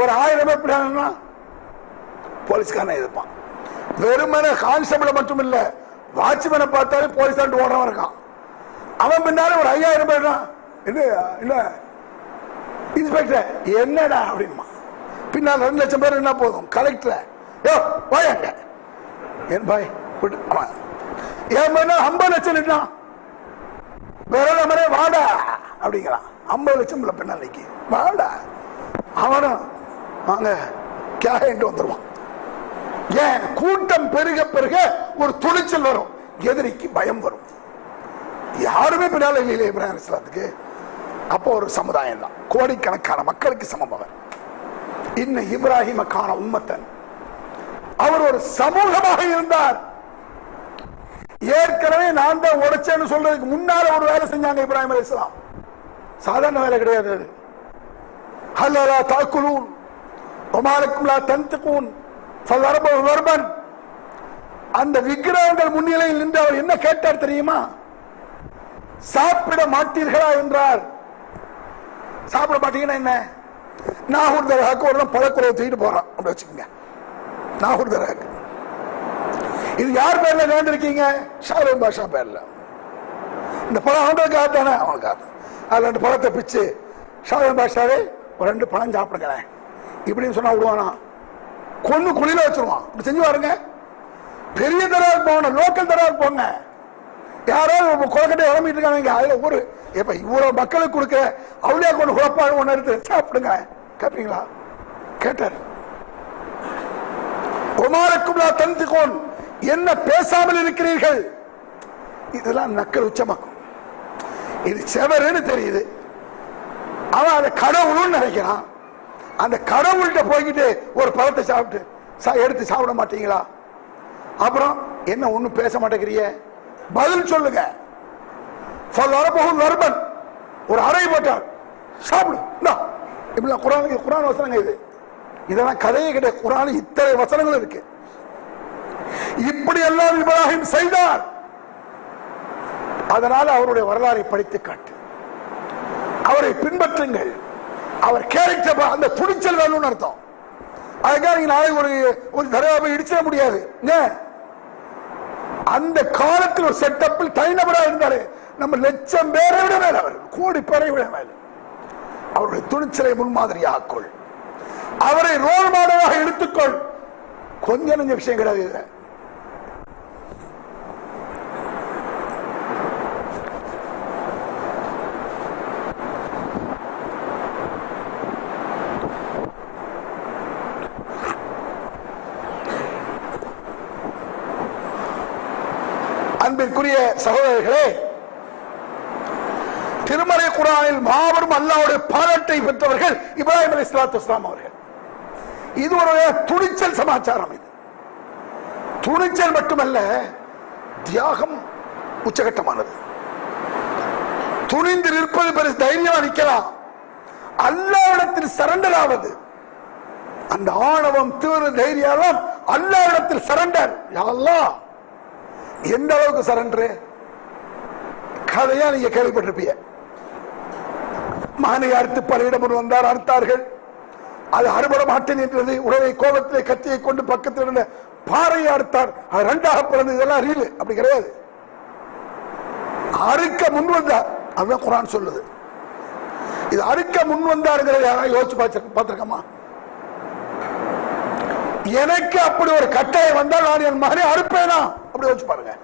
ஒரு 1000 பேர் போலீஸ்காரன் எதிர்ப்பான். வெறுமன கான்ஸ்டபிள மட்டும் இல்ல, வாட்ச்மேனை பார்த்தாலே போலீஸ் ஓடுறவன் இருக்கான். அவன் பின்னாலே ஒரு 5000 பேர் தான். இல்ல இன்ஸ்பெக்டர் என்னடா அப்படிமா, பின்னால் 2 லட்சம் பேர் என்ன போதும். கலெக்டர் வாயாங்க என் பாய் என் 50 லட்சம் விரல மரே வாடா அப்படிங்கிறான். 50 லட்சம் பின்னாலைக்கு வாடா. அவனும் வாங்க கேட்டு வந்துருவான். ஏன்? கூட்டம் பெருக பெருக ஒரு துணிச்சல் வரும், எதிரிக்கு பயம் வரும். யாருமே பின்னால இல்லையே இப்ராஹிம் அலைஹிஸ்ஸலாத்துக்கு. அப்போ ஒரு சமுதாயம் தான், கோடிக்கணக்கான மக்களுக்கு சமபவர். இன்ன இப்ராஹிமக்கான உம்மத்தன், அவர் ஒரு சமூகமாக இருந்தார். ஏற்கனவே நான் தான் உடைச்சேன்னு சொல்றதுக்கு முன்னால ஒரு வேலை செஞ்சாங்க இப்ராஹிம் அலைஹிஸ்ஸலாம். சாதாரண வேலை கிடையாது. ஹல்லலா தாக்குலூன் வமாலக்கும் லா தன்திகூன் ஃபலரபு வர்பன். அந்த விக்கிரகங்கள் முன்னிலையில் நின்று அவர் என்ன கேட்டார் தெரியுமா? சாப்பிட மாட்டீர்களா என்றார். சாப்பிட மாட்டீங்கன்னா என்ன? நாகூர் தர்காக்கு ஒரு பழக்குறவை தூக்கிட்டு போறான் அப்படி வச்சுக்கோங்க. நாகூர் தர்காக்கு இது யார் பேர்ல வேண்டிருக்கீங்க? ஷாலூம் பாஷா பேர்ல. இந்த பழம் அவனுக்கு தானே, அவனுக்கு அதுல 2 பழத்தை பிச்சு ஷாலூம் பாஷாவே ஒரு 2 பழம் சாப்பிடுங்களேன் இப்படின்னு சொன்னா விடுவானா? கொன்னு குழியில வச்சிருவான். இப்படி செஞ்சு பாருங்க. பெரிய தராவுக்கு போகணும், லோக்கல் தராவுக்கு போங்க. யாராவது கொலக்கட்டை இறம்பிட்டு இருக்காங்க, அதுல ஒரு இப்ப இவ்வளவு மக்களுக்கு கொடுக்க அவளியா கொண்டு குழப்பாடு ஒண்ணு எடுத்து சாப்பிடுங்க கேட்பீங்களா? கேட்டார். உமாருக்கும் தந்துகோன், என்ன பேசாமல் இருக்கிறீர்கள்? இதெல்லாம் நக்கல் உச்சமாக்கும். இது செவருன்னு தெரியுது, அவன் அதை கடவுள்னு நினைக்கிறான். அந்த கடவுள்கிட்ட போய்கிட்டு ஒரு பழத்தை சாப்பிட்டு எடுத்து சாப்பிட மாட்டீங்களா? அப்புறம் என்ன ஒண்ணும் பேச மாட்டேங்கிறிய? பதில் சொல்லுங்க. ஒரு அறை போட்டார், சாப்பிடு. இப்படிலாம் குர்ஆன் வசனங்க இது. இதெல்லாம் கதையே கிடையாது. குர்ஆனில் இத்தனை வசனங்கள் இருக்கு. இப்படி எல்லாம் இப்ராஹிம் செய்தார். அதனால அவருடைய வரலாறை படித்து காட்டு, அவரை பின்பற்றுங்கள். அவர் கேரக்டர், அந்த துணிச்சல் வேணும்னு அர்த்தம். அதுக்காக நீங்க நாளைக்கு ஒரு தடவை இடிச்சிட முடியாது. அந்த காலத்தில் ஒரு செட்டப்பில் தனிநபராக இருந்தாரு. நம்ம லட்சம் பேரை விட மேல, அவர் கோடி பேரை விட மேல. அவருடைய துணிச்சலை முன்மாதிரியாக கொள், அவரை ரோல் மாடலாக எடுத்துக்கொள். கொஞ்சம் நெஞ்ச விஷயம் கிடையாது. அன்பிற்குரிய சகோதரர்களே, திருமறை குர்ஆனில் மாபெரும் அல்லாஹ்வுடைய பாராட்டை பெற்றவர்கள் இப்ராஹிம் அலைஹிஸ்ஸலாத்து வஸ்ஸலாம் அவர்கள். இது ஒரு துணிச்சல் சமாச்சாரம். இது துணிச்சல் மட்டுமல்ல, தியாகம் உச்சகட்டமானது. துணிந்து நிற்பது பெரிய தைரியமா நிற்கலாம். அல்லாஹ்விடத்தில் சரண்டர் ஆவது, அந்த ஆணவம் தீவிர தைரியம் அல்லாஹ்விடத்தில் சரண்டர். யா அல்லாஹ், எந்த அளவுக்கு சரண்டர்? கதையா நீங்க கேள்விப்பட்டிருப்பீங்க. மகனை அறுத்து பலியிடம் வந்தார், அறுத்தார்கள். அது அறுபட மாட்டேன் என்றது. உடனே கோபத்திலே கத்தியை கொண்டு பக்கத்தில் இருந்த பாறையை அறுத்தார். அது 2ஆக பிறந்து. இதெல்லாம் ரீல் அப்படி கிடையாது. அறுக்க முன் வந்தார். அதுதான் குர்ஆன் சொல்லுது. இது அறுக்க முன் வந்தாருங்கிற யாராவது யோசிச்சு பார்த்திருக்கமா? எனக்கு அப்படி ஒரு கட்டாயம் வந்தால் நான் என் மகனை அறுப்பேனா? அப்படி யோசிச்சு பாருங்க.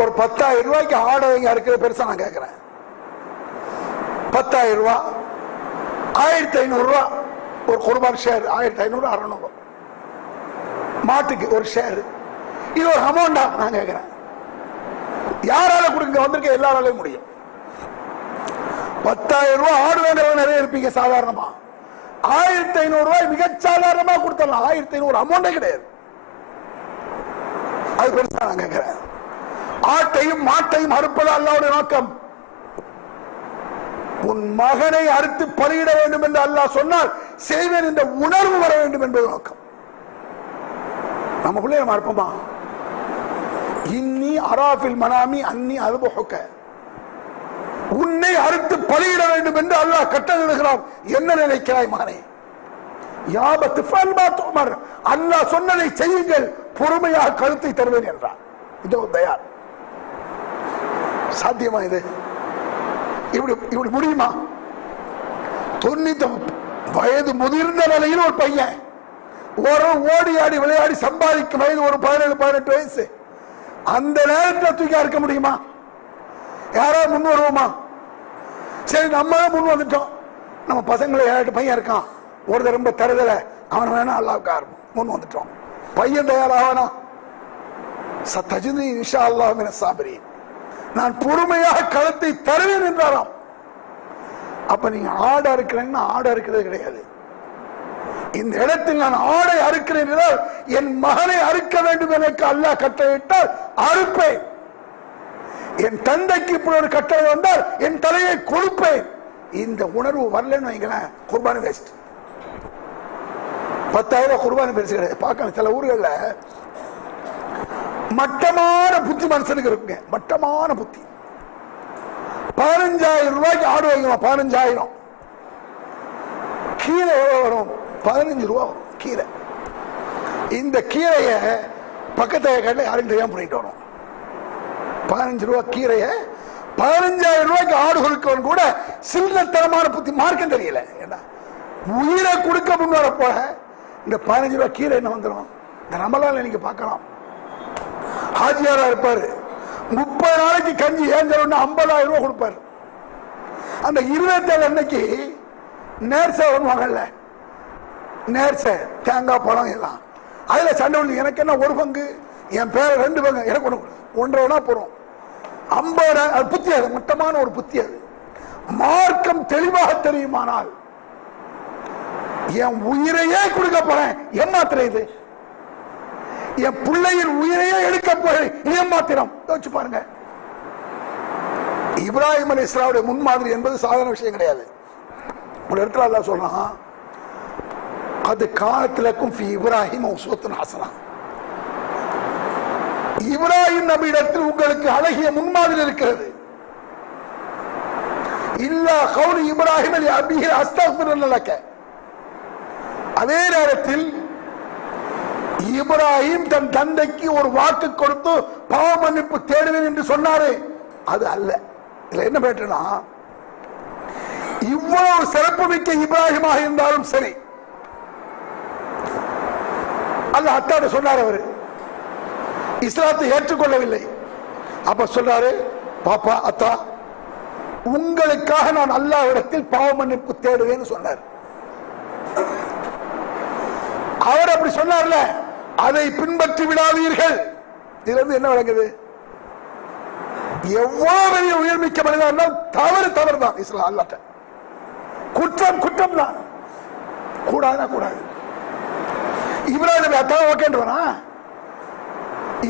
ஒரு 10,000 ரூபாய்க்கு ஆடவைங்க அறுக்கிற பெருசா நான் கேட்கிறேன். 10,000 ரூபாய், 1,500 ரூபாய் ஒரு குர்பான் ஷேர். 1,500 600 மாட்டுக்கு ஒரு ஷேர். இது ஒரு அமௌண்டா நான் கேட்கிறேன். யாரால கொடுங்க? வந்திருக்க எல்லாராலையும் முடியும். 10,000 ரூபாய் ஆடு வேண்டவங்க நிறைய இருப்பீங்க சாதாரணமா. 1,500 ரூபாய் மிக சாதாரணமா கொடுத்தலாம். 1,500 அமௌண்டே கிடையாது. அது பெருசா நான் கேட்கிறேன். ஆட்டையும் மாட்டையும் அறுப்பது அல்லாஹ்வுடைய நோக்கம். உன் மகனை அறுத்து பலியிட வேண்டும் என்று அல்லாஹ் சொன்னால் செய்வேன் என்ற உணர்வு வர வேண்டும் என்பது நோக்கம். நம்ம பிள்ளை நம்ம அறுப்போமா? இன்னி அராஃபில் மனாமி அன்னி அல்புஹுக, உன்னை அறுத்து பலியிட வேண்டும் என்று அல்லாஹ் கட்டளையிடுகிறான். என்ன நினைக்கிறாய் மகனே? யாபத்து ஃபல்மா துமர், அல்லாஹ் சொன்னதை செய்யுங்கள், பொறுமையாக கழுத்தை தருவேன் என்றார். இதோ தயார். சாத்தியமா இது? இப்படி முடியுமா? 90 வயது முதிர்ந்த நிலையில் ஒரு பையன் ஒரு ஓடி ஆடி விளையாடி சம்பாதிக்கும் வயது ஒரு 17-18 வயசு. அந்த நேரத்தில் தூக்கி அறுக்க முடியுமா? யாராவது முன் வருவோமா? சரி, நம்ம முன் வந்துட்டோம். நம்ம பசங்களை 7 பையன் இருக்கான், ஒரு ரொம்ப தருதல, அவன் வேணா அல்லாஹ்வுக்கு முன் வந்துட்டோம். பையன் தயாராகனா சத்தஜினி இன்ஷா அல்லாஹ் மினஸ் சாபிரீன், நான் பொறுமையாக களத்தை தருவேன் என்றாராம். அப்ப நீங்க ஆடை அறுக்கிறீங்கன்னா ஆடை அறுக்கிறது கிடையாது. இந்த இடத்தில் நான் ஆடை அறுக்கிறேன் என்றால் என் மகனை அறுக்க வேண்டும் எனக்கு அல்லாஹ் கட்டளையிட்டால் அறுப்பேன். என் தந்தைக்கு இப்படி ஒரு கட்டளை வந்தால் என் தலையை கொடுப்பேன். இந்த உணர்வு வரலன்னு வைங்களேன், குர்பானி வேஸ்ட். 10,000 குர்பானி பெருசு கிடையாது. பார்க்கணும், சில ஊர்கள்ல மட்டமான புத்தி மனுஷனுக்கு இருக்குங்க. மட்டமான புத்தி. 15,000 ரூபாய்க்கு ஆடு வாங்கலாம். 15,000. கீரை எவ்வளவு வரும்? 15 ரூபா வரும் கீரை. இந்த கீரைய பக்கத்து கடையில் யாரும் தெரியாம பண்ணிட்டு வரும். 15 ரூபா கீரைய 15,000 ரூபாய்க்கு ஆடு கொடுக்கவன் கூட சில்லத்தரமான புத்தி மார்க்கம் தெரியல. உயிரை கொடுக்க முன்வர போல இந்த 15 ரூபாய் கீரை என்ன வந்துடும்? இந்த ரமலான்ல நீங்க பார்க்கலாம், ஹாஜியாரா இருப்பாரு, 30 நாளைக்கு கஞ்சி ஏஞ்சவன 50,000 ரூபாய் கொடுப்பாரு. அந்த 27 அன்னைக்கு நேர்சை வருவாங்கல்ல, நேர்சை தேங்காய் பழம் எல்லாம், அதுல சண்டை வந்து எனக்கு என்ன ஒரு பங்கு, என் பேர 2 பங்கு, எனக்கு 1.5 போறோம். 50 புத்தி, அது மட்டமான ஒரு புத்தி. அது மார்க்கம் தெளிவாக தெரியுமானால் என் உயிரையே கொடுக்க போறேன், ஏமாத்திரம் இது. என் பிள்ளையின் உயிரையே எடுக்க போறேன், ஏமாத்திரம். யோசிச்சு பாருங்க. இப்ராஹிம் அலைஹிஸ்ஸலாமுடைய முன்மாதிரி என்பது சாதாரண விஷயம் கிடையாது. ஒரு இடத்துல அல்லாஹ் சொல்றான், அது காலத்திலக்கும் இப்ராஹிம் உஸ்வத்துன் ஹஸனா. இப்ராஹிம் நபியிடத்தில் உங்களுக்கு அழகிய முன்மாதிரி இருக்கிறது. இல்லா கௌலி இப்ராஹிம் அலி அபிஹி அஸ்தக்ஃபிரு லக. அதே நேரத்தில் இப்ராஹிம் தன் தந்தைக்கு ஒரு வாக்கு கொடுத்து பாவ மன்னிப்பு தேடுவேன் என்று சொன்னாரு, அது அல்ல. இதுல என்ன பேட்டுனா, இவ்வளவு சிறப்பு மிக்க இப்ராஹிமாக இருந்தாலும் சரி, அல்ல அத்தாட சொன்னார், அவரு இஸ்லாத்தை ஏற்றுக்கொள்ளவில்லை. அப்ப சொல்றாரு, பாப்பா அத்தா உங்களுக்காக நான் அல்லாஹ்விடத்தில் பாவ மன்னிப்பு தேடுவேன்னு சொன்னார். அவர் அப்படி சொன்னார்ல, அதை பின்பற்றி விடாதீர்கள். இதுல இருந்து என்ன விளங்குது? எவ்வளவு பெரிய உயர்மிக்க மனிதா இருந்தாலும் தவறு தவறு தான். இஸ்லாம் அல்லாஹ் குற்றம் குற்றம் தான். கூடாதுனா கூடாது. இப்ராஹிம் நபி அத்தா ஓகேன்றவனா?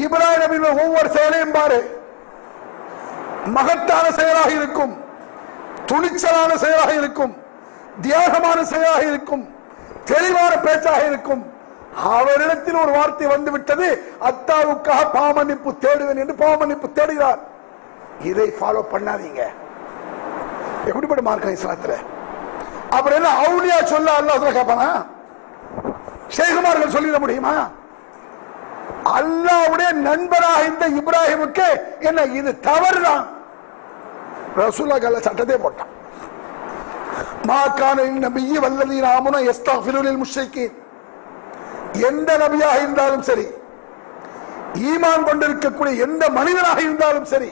இப்ராஹிம் நபி ஒவ்வொரு செயலையும் பாரு, மகத்தான செயலாக இருக்கும், துணிச்சலான செயலாக இருக்கும், தியாகமான செயலாக இருக்கும், தெளிவான பேச்சாக இருக்கும். அவரிடத்தில் ஒரு வார்த்தை வந்து விட்டது, அத்தாவுக்காக பாவமன்னிப்பு தேடுவேன் என்று பாவமன்னிப்பு தேடுகிறார். இதை ஃபாலோ பண்ணாதீங்க. எப்படிப்பட்ட மார்க்கம் இஸ்லாத்துல? அப்புறம் என்ன அவுலியா சொல்ல அல்லாஹ் கேட்பானா? ஷேகுமார்கள் சொல்லிட முடியுமா? அல்லாஹ்வுடைய நண்பராக இந்த இப்ராஹிமுக்கு என்ன இது தவறுதான். ரசூலுல்லாஹ் அல்லாஹ் சட்டத்தை போட்டான். மாகான நபியி வல்லதீன ஆமனு யஸ்தக்ஃபிரு லில் முஷ்ரிகீன். எந்த நபியாக இருந்தாலும் சரி, ஈமான் கொண்டிருக்கக்கூடிய எந்த மனிதனாக இருந்தாலும் சரி,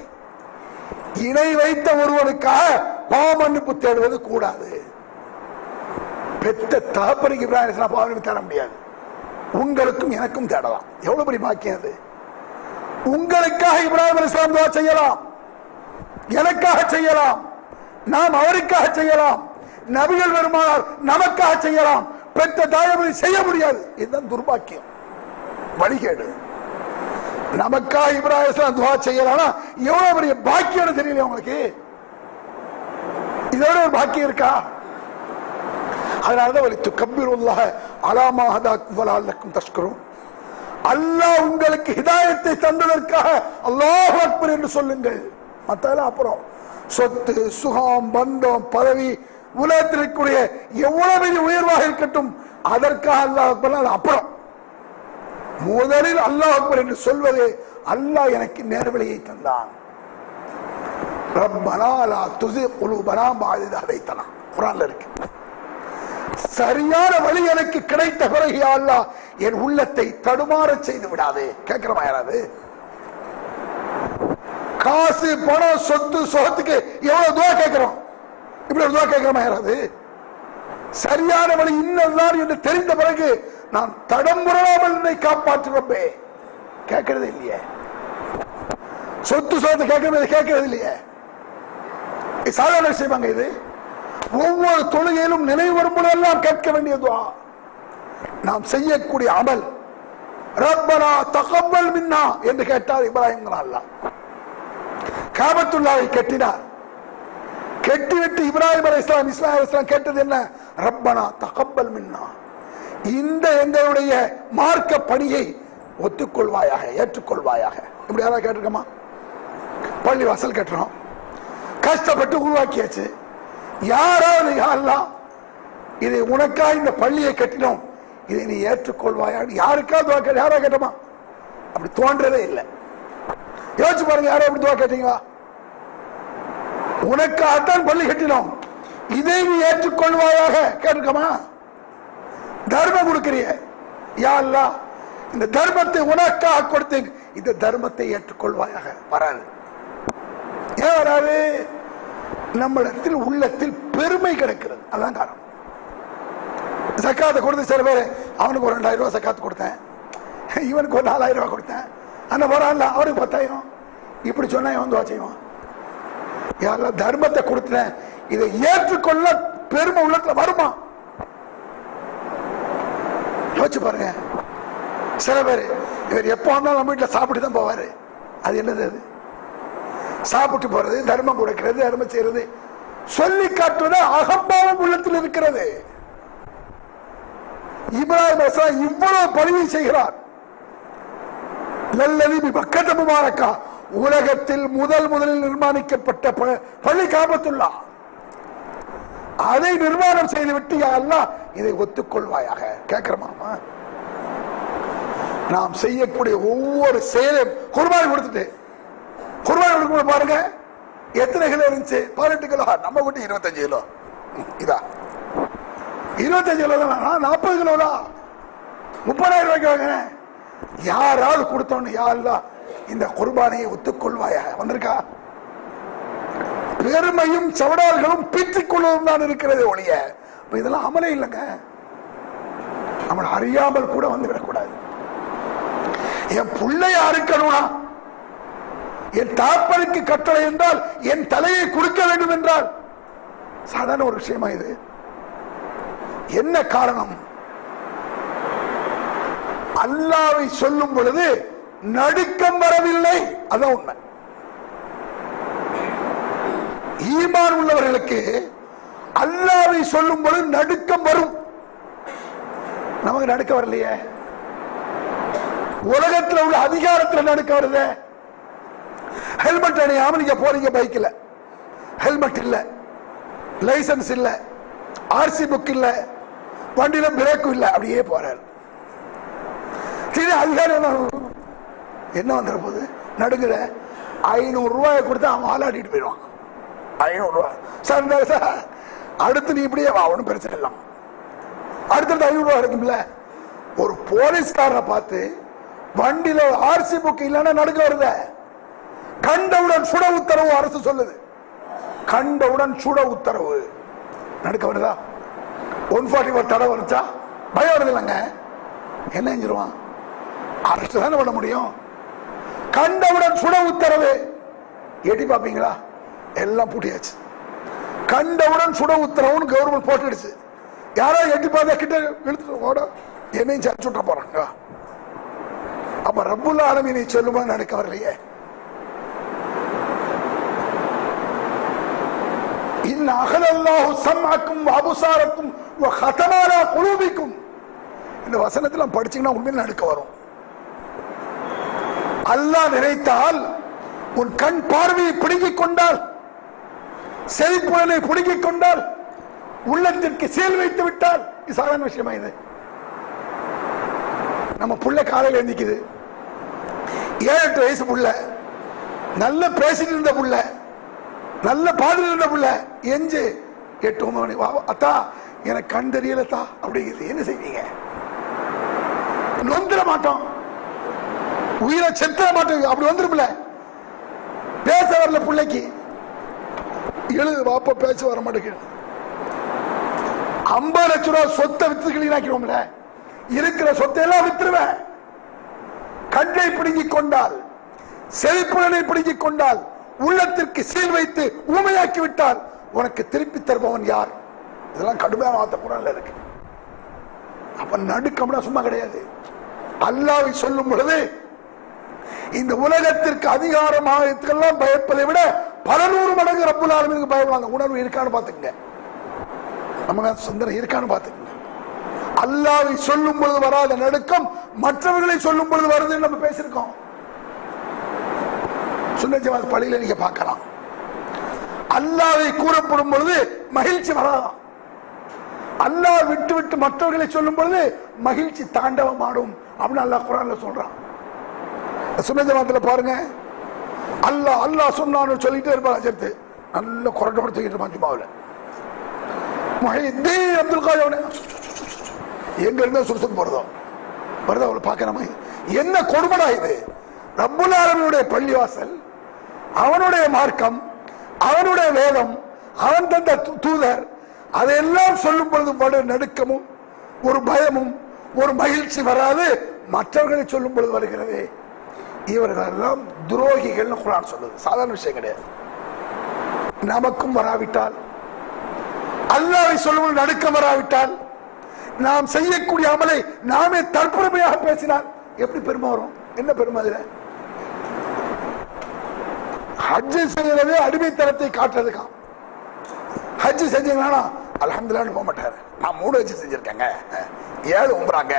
இணை வைத்த ஒருவனுக்காக பாவ மன்னிப்பு தேடுவது கூடாது. பெற்ற தகப்பனுக்கு இப்ராஹிம் பாவ மன்னிப்பு தேட முடியாது. உங்களுக்கும் எனக்கும் தேடலாம். எவ்வளவு பெரிய பாக்கியம் அது! உங்களுக்காக இப்ராஹிம் அலைஹிஸ்ஸலாம் துஆ செய்யலாம், எனக்காக செய்யலாம், நாம் அவருக்காக செய்யலாம், நபிகள் வருமானார் நமக்காக செய்யலாம். பெற்ற தாயபதி செய்ய முடியாது. இதுதான் துர்பாக்கியம், வழிகேடு. நமக்காக இப்ராஹிம் துஆ செய்யலாம், எவ்வளவு பெரிய பாக்கியம் தெரியல உங்களுக்கு? இதோட ஒரு பாக்கியம் இருக்கா? அதனாலதான் வலித்து கப்பீருல்லாஹ அலா மா ஹதாக்கும் வலஅல்லக்கும் தஷ்குரூன். அல்லாஹ் உங்களுக்கு ஹிதாயத்தை தந்ததற்காக அல்லாஹு அக்பர் என்று சொல்லுங்கள். மத்தெல்லாம் அப்புறம் சொத்து சுகம் பந்தம் பதவி உலகத்தில் இருக்கக்கூடிய எவ்வளவு பெரிய உயர்வாக இருக்கட்டும், அதற்காக அல்லாஹ் அக்பர் அப்புறம். முதலில் அல்லாஹ் அக்பர் என்று சொல்வது, அல்லாஹ் எனக்கு நேர்வழியை தந்தான். ரப்பனா லா துஸிக் குலூபனா பஅத இத் ஹதைதனா குர்ஆன்ல இருக்கு. சரியான வழி எனக்கு கிடைத்த பிறகு யா அல்லாஹ் என் உள்ளத்தை தடுமாற செய்து விடாதே. கேட்கிறோமா யாராவது? காசு பணம் சொத்து சுகத்துக்கு எவ்வளவு துஆ கேட்கிறோம், இப்படி ஒரு துஆ கேட்கிறோமா யாராவது? சரியான வழி இன்னதான் என்று தெரிந்த பிறகு நான் தடம்புறாமல் என்னை காப்பாற்றுறப்பே கேட்கறது இல்லையே. சொத்து சுகத்தை கேட்கறது இல்லையே. சாதாரண விஷயமாங்க இது. ஒவ்வொரு தொழுகையிலும் நினைவு வரும்போதெல்லாம் கேட்க வேண்டிய துஆ. நாம் செய்யக்கூடிய அமல் ரப்பனா தகப்பல் மின்னா என்று கேட்டார் இப்ராஹிம் அல்லாஹ். காபத்துல்லாஹை கட்டினார். கட்டிவிட்டு இப்ராஹிம் அலைஹிஸ்ஸலாம் இஸ்மாயில் அலைஹிஸ்ஸலாம் கேட்டது என்ன? ரப்பனா தகப்பல் மின்னா, இந்த எங்களுடைய மார்க்க பணியை ஒத்துக்கொள்வாயாக, ஏற்றுக்கொள்வாயாக. இப்படி யாராவது கேட்டிருக்கோமா? பள்ளி வாசல் கட்டுறோம், கஷ்டப்பட்டு உருவாக்கியாச்சு. யாராவது யாரெல்லாம் இதை உனக்கா இந்த பள்ளியை கட்டினோம், இதை நீ ஏற்றுக்கொள்வாயா? யாருக்காவது யாரா கேட்டோமா? அப்படி தோன்றதே இல்லை. யோசிச்சு பாருங்க, யாரோ அப்படி துவா கேட்டீங்களா? உனக்காகத்தான் பள்ளி கட்டினோம், இதை நீ ஏற்றுக்கொள்வாயாக கேட்டிருக்கமா? தர்மம் கொடுக்கிறிய, யா அல்லாஹ் இந்த தர்மத்தை உனக்காக கொடுத்தேன், இந்த தர்மத்தை ஏற்றுக்கொள்வாயாக. வராது. ஏன் வராது? நம்மிடத்தில் உள்ளத்தில் பெருமை கிடைக்கிறது. அதான் காரணம். சக்காத்தை கொடுத்து சில பேர், அவனுக்கு ஒரு 2000 ரூபாய் சக்காத்து கொடுத்தேன், இவனுக்கு ஒரு 4000 ரூபாய் கொடுத்தேன், அந்த போறான்ல அவனுக்கு 10,000, இப்படி சொன்னா இவன் துவா செய்வான். யாரெல்லாம் தர்மத்தை கொடுத்தேன், இதை ஏற்றுக்கொள்ள பெருமை உள்ளத்துல வருமா? யோசிச்சு பாருங்க. சில பேர் இவர் எப்ப வந்தாலும் நம்ம வீட்டுல சாப்பிட்டு தான் போவாரு. அது என்னது? அது சாப்பிட்டு போறது, தர்மம் கொடுக்கிறது, தர்மம் செய்யறது, சொல்லி காட்டுவது அகம்பாவம் உள்ளத்தில் இருக்கிறது. இப்ராஹிம் அலைஹிஸ்ஸலாம் இவ்வளவு பணியை செய்கிறார். உலகத்தில் முதலில் நிர்மாணிக்கப்பட்ட பள்ளி காபத்துல்லா, அதை நிர்மாணம் செய்துவிட்டு யா அல்லாஹ் இதை ஒத்துக்கொள்வாயாக கேட்கிறோமா? நாம் செய்யக்கூடிய ஒவ்வொரு செயலும் குர்பானி கொடுத்துட்டு, குர்பானி கொடுக்க பாருங்க எத்தனை கிலோ இருந்துச்சு? 18 கிலோ. நம்ம வீட்டு 25 கிலோ. இதா 25 கிலோ தான், 40 கிலோ தான், 30,000 ரூபாய்க்கு வாங்கினேன். யாராவது கொடுத்தோன்னு யா அல்லாஹ் இந்த குர்பானியை ஒத்துக்கொள்வாயாக வந்திருக்கா? பெருமையும் சவடால்களும் பித்திக் கொள்வதும் தான் இருக்கிறது ஒழிய இதெல்லாம் அமலே இல்லைங்க. நம்மளை அறியாமல் கூட வந்துவிடக்கூடாது. என் பிள்ளைய அறுக்கணும்னா, என் தாப்பனுக்கு கட்டளை என்றால் என் தலையை கொடுக்க வேண்டும் என்றால் சாதாரண ஒரு விஷயமா இது? என்ன காரணம்? அல்லாஹ்வை சொல்லும் பொழுது நடுக்கம் வரவில்லை. அதான் உண்மை. ஈமான் உள்ளவர்களுக்கு அல்லாஹ்வை சொல்லும் பொழுது நடுக்கம் வரும். நமக்கு நடுக்க வரலையே. உலகத்தில் உள்ள அதிகாரத்தில் நடுக்க வருது. ஹெல்மெட் அணியாம நீங்க போறீங்க, பைக்ல ஹெல்மெட் இல்ல, லைசன்ஸ் இல்ல, ஆர்சி புக் இல்ல, வண்டியில பிரேக்கும் இல்ல, அப்படியே போறாரு. அதிகாரம் என்ன வந்துற போது நடுங்குற? 500 ரூபாய் கொடுத்து அவன் ஆளாடிட்டு போயிடுவான். 500 ரூபாய் சார், அடுத்து நீ இப்படியே வா, ஒன்றும் பிரச்சனை இல்லை. அடுத்தது 500 ரூபாய் இருக்கும்ல. ஒரு போலீஸ்காரனை பார்த்து வண்டியில ஆர்சி புக் இல்லைன்னா நடுக்க வருத. கண்டவுடன் சுட உத்தரவு அரசு சொல்லுது. கண்டவுடன் சுட உத்தரவு நடுக்க வருதா? 144 தடை வந்துச்சா பயம் வருது இல்லைங்க. என்ன செஞ்சிருவான்? அரசு தானே பண்ண முடியும். கண்டவுடன் சுட உத்தரவு. எட்டி பாப்பீங்களா? எல்லாம் பூட்டியாச்சு. கண்டவுடன் சுட உத்தரவுன்னு கவர்மெண்ட் போட்டுடுச்சு. யாராவது எட்டி பார்த்தா கிட்ட இழுத்துட்டு ஓட என்னையும் சேர்த்து சுட்ட போறாங்க. அப்ப ரப்புல் ஆலமீனை சொல்லுமா நடக்க வரலையே. இன் அகலல்லாஹு சம்அக்கும் வஅப்சாரக்கும் வகதம அலா குலூபிக்கும். இந்த வசனத்துல படிச்சீங்கன்னா உண்மையில நடக்க வரும். அல்லாஹ் நினைத்தால் உன் கண் பார்வையை பிடுங்கிக் கொண்டால், செழிப்புணனை பிடுங்கிக் கொண்டால், உள்ளத்திற்கு சீல் வைத்து விட்டால், இது சாதாரண விஷயமா? இது நம்ம புள்ள காலையில் எழுந்திக்குது, 7-8 வயசு புள்ள, நல்ல பேசிட்டு இருந்த புள்ள, நல்ல பாதில் இருந்த புள்ள, எஞ்சு 8-9 மணி, அத்தா எனக்கு கண் தெரியலத்தா அப்படிங்கிறது. என்ன செய்வீங்க? நொந்துட மாட்டோம், உயிரை செத்துட மாட்டோம். அப்படி வந்துருமில்ல. பேச வரல பிள்ளைக்கு, எழுது வாப்ப பேச வர மாட்டேங்குது. 50 லட்சம் ரூபாய் சொத்தை வித்து கிளீனாக்கிறோம்ல, இருக்கிற சொத்தை எல்லாம் வித்துருவேன். கண்ணை பிடுங்கிக் கொண்டால், செழிப்புணனை பிடுங்கிக் கொண்டால், உள்ளத்திற்கு சீல் வைத்து ஊமையாக்கி விட்டால் உனக்கு திருப்பி தருபவன் யார்? இதெல்லாம் கடுமையான வார்த்தை குரான்ல இருக்கு. அப்ப நடுக்கம்னா சும்மா கிடையாது. அல்லாஹ்வை சொல்லும் பொழுது இந்த உலகத்திற்கு அதிகாரமாகலாம் பயப்பதை விட பல 100 மடங்கு ரப்புல் ஆலமீனுக்கு பயப்படுவாங்க. உணர்வு இருக்கான்னு பாத்துக்கங்க, நம்ம சொந்தம் இருக்கான்னு பாத்துக்கங்க. அல்லாஹ்வை சொல்லும் பொழுது வராத நடுக்கம் மற்றவர்களை சொல்லும் பொழுது வருதுன்னு நம்ம பேசியிருக்கோம். சுன்னத் ஜமாத் பள்ளியில நீங்க பார்க்கலாம். அல்லாஹ்வை கூறப்படும் பொழுது மகிழ்ச்சி வராதாம். அல்லாஹ் விட்டு விட்டு மற்றவர்களை சொல்லும் பொழுது மகிழ்ச்சி தாண்டவமாடும் அப்படின்னு அல்லாஹ் குர்ஆன்ல சொல்றான். சுன்ன ஜமாத்துல பாருங்க, அல்லாஹ் அல்லாஹ் சொன்னான்னு சொல்லிட்டே இருப்பாங்க. சேர்த்து நல்ல குரட்டோட தூக்கிட்டு இருப்பான் ஜுமாவில். முஹைதீன் அப்துல் காதர் எங்க இருந்தா சுறுசுறுப்பு போறதோ வருதா அவளை பார்க்கணுமா? என்ன கொடுமடா இது! ரப்புல் ஆலமீனுடைய பள்ளிவாசல், அவனுடைய மார்க்கம், அவனுடைய வேதம், அவன் தந்த தூதர், அதையெல்லாம் சொல்லும் பொழுது படு நடுக்கமும் ஒரு பயமும் ஒரு மகிழ்ச்சி வராது. மற்றவர்களை சொல்லும் பொழுது வருகிறது. இவர்கள் எல்லாம் துரோகிகள் குர்ஆன் சொல்லுது. சாதாரண விஷயம் கிடையாது. நமக்கும் வராவிட்டால், அல்லாஹ்வை சொல்லும் நடுக்கம் வராவிட்டால், நாம் செய்யக்கூடிய அமலை நாமே தற்பெருமையாக பேசினால் எப்படி பெருமை வரும்? என்ன பெருமை? அதுல ஹஜ் செய்யறது அடிமைத்தனத்தை காட்டுறதுக்காம். ஹஜ் செஞ்சீங்கன்னா அல்ஹம்துலில்லாஹ் போக மாட்டாரு. நான் 3 ஹஜ் செஞ்சிருக்கேங்க, 7 உம்ராங்க,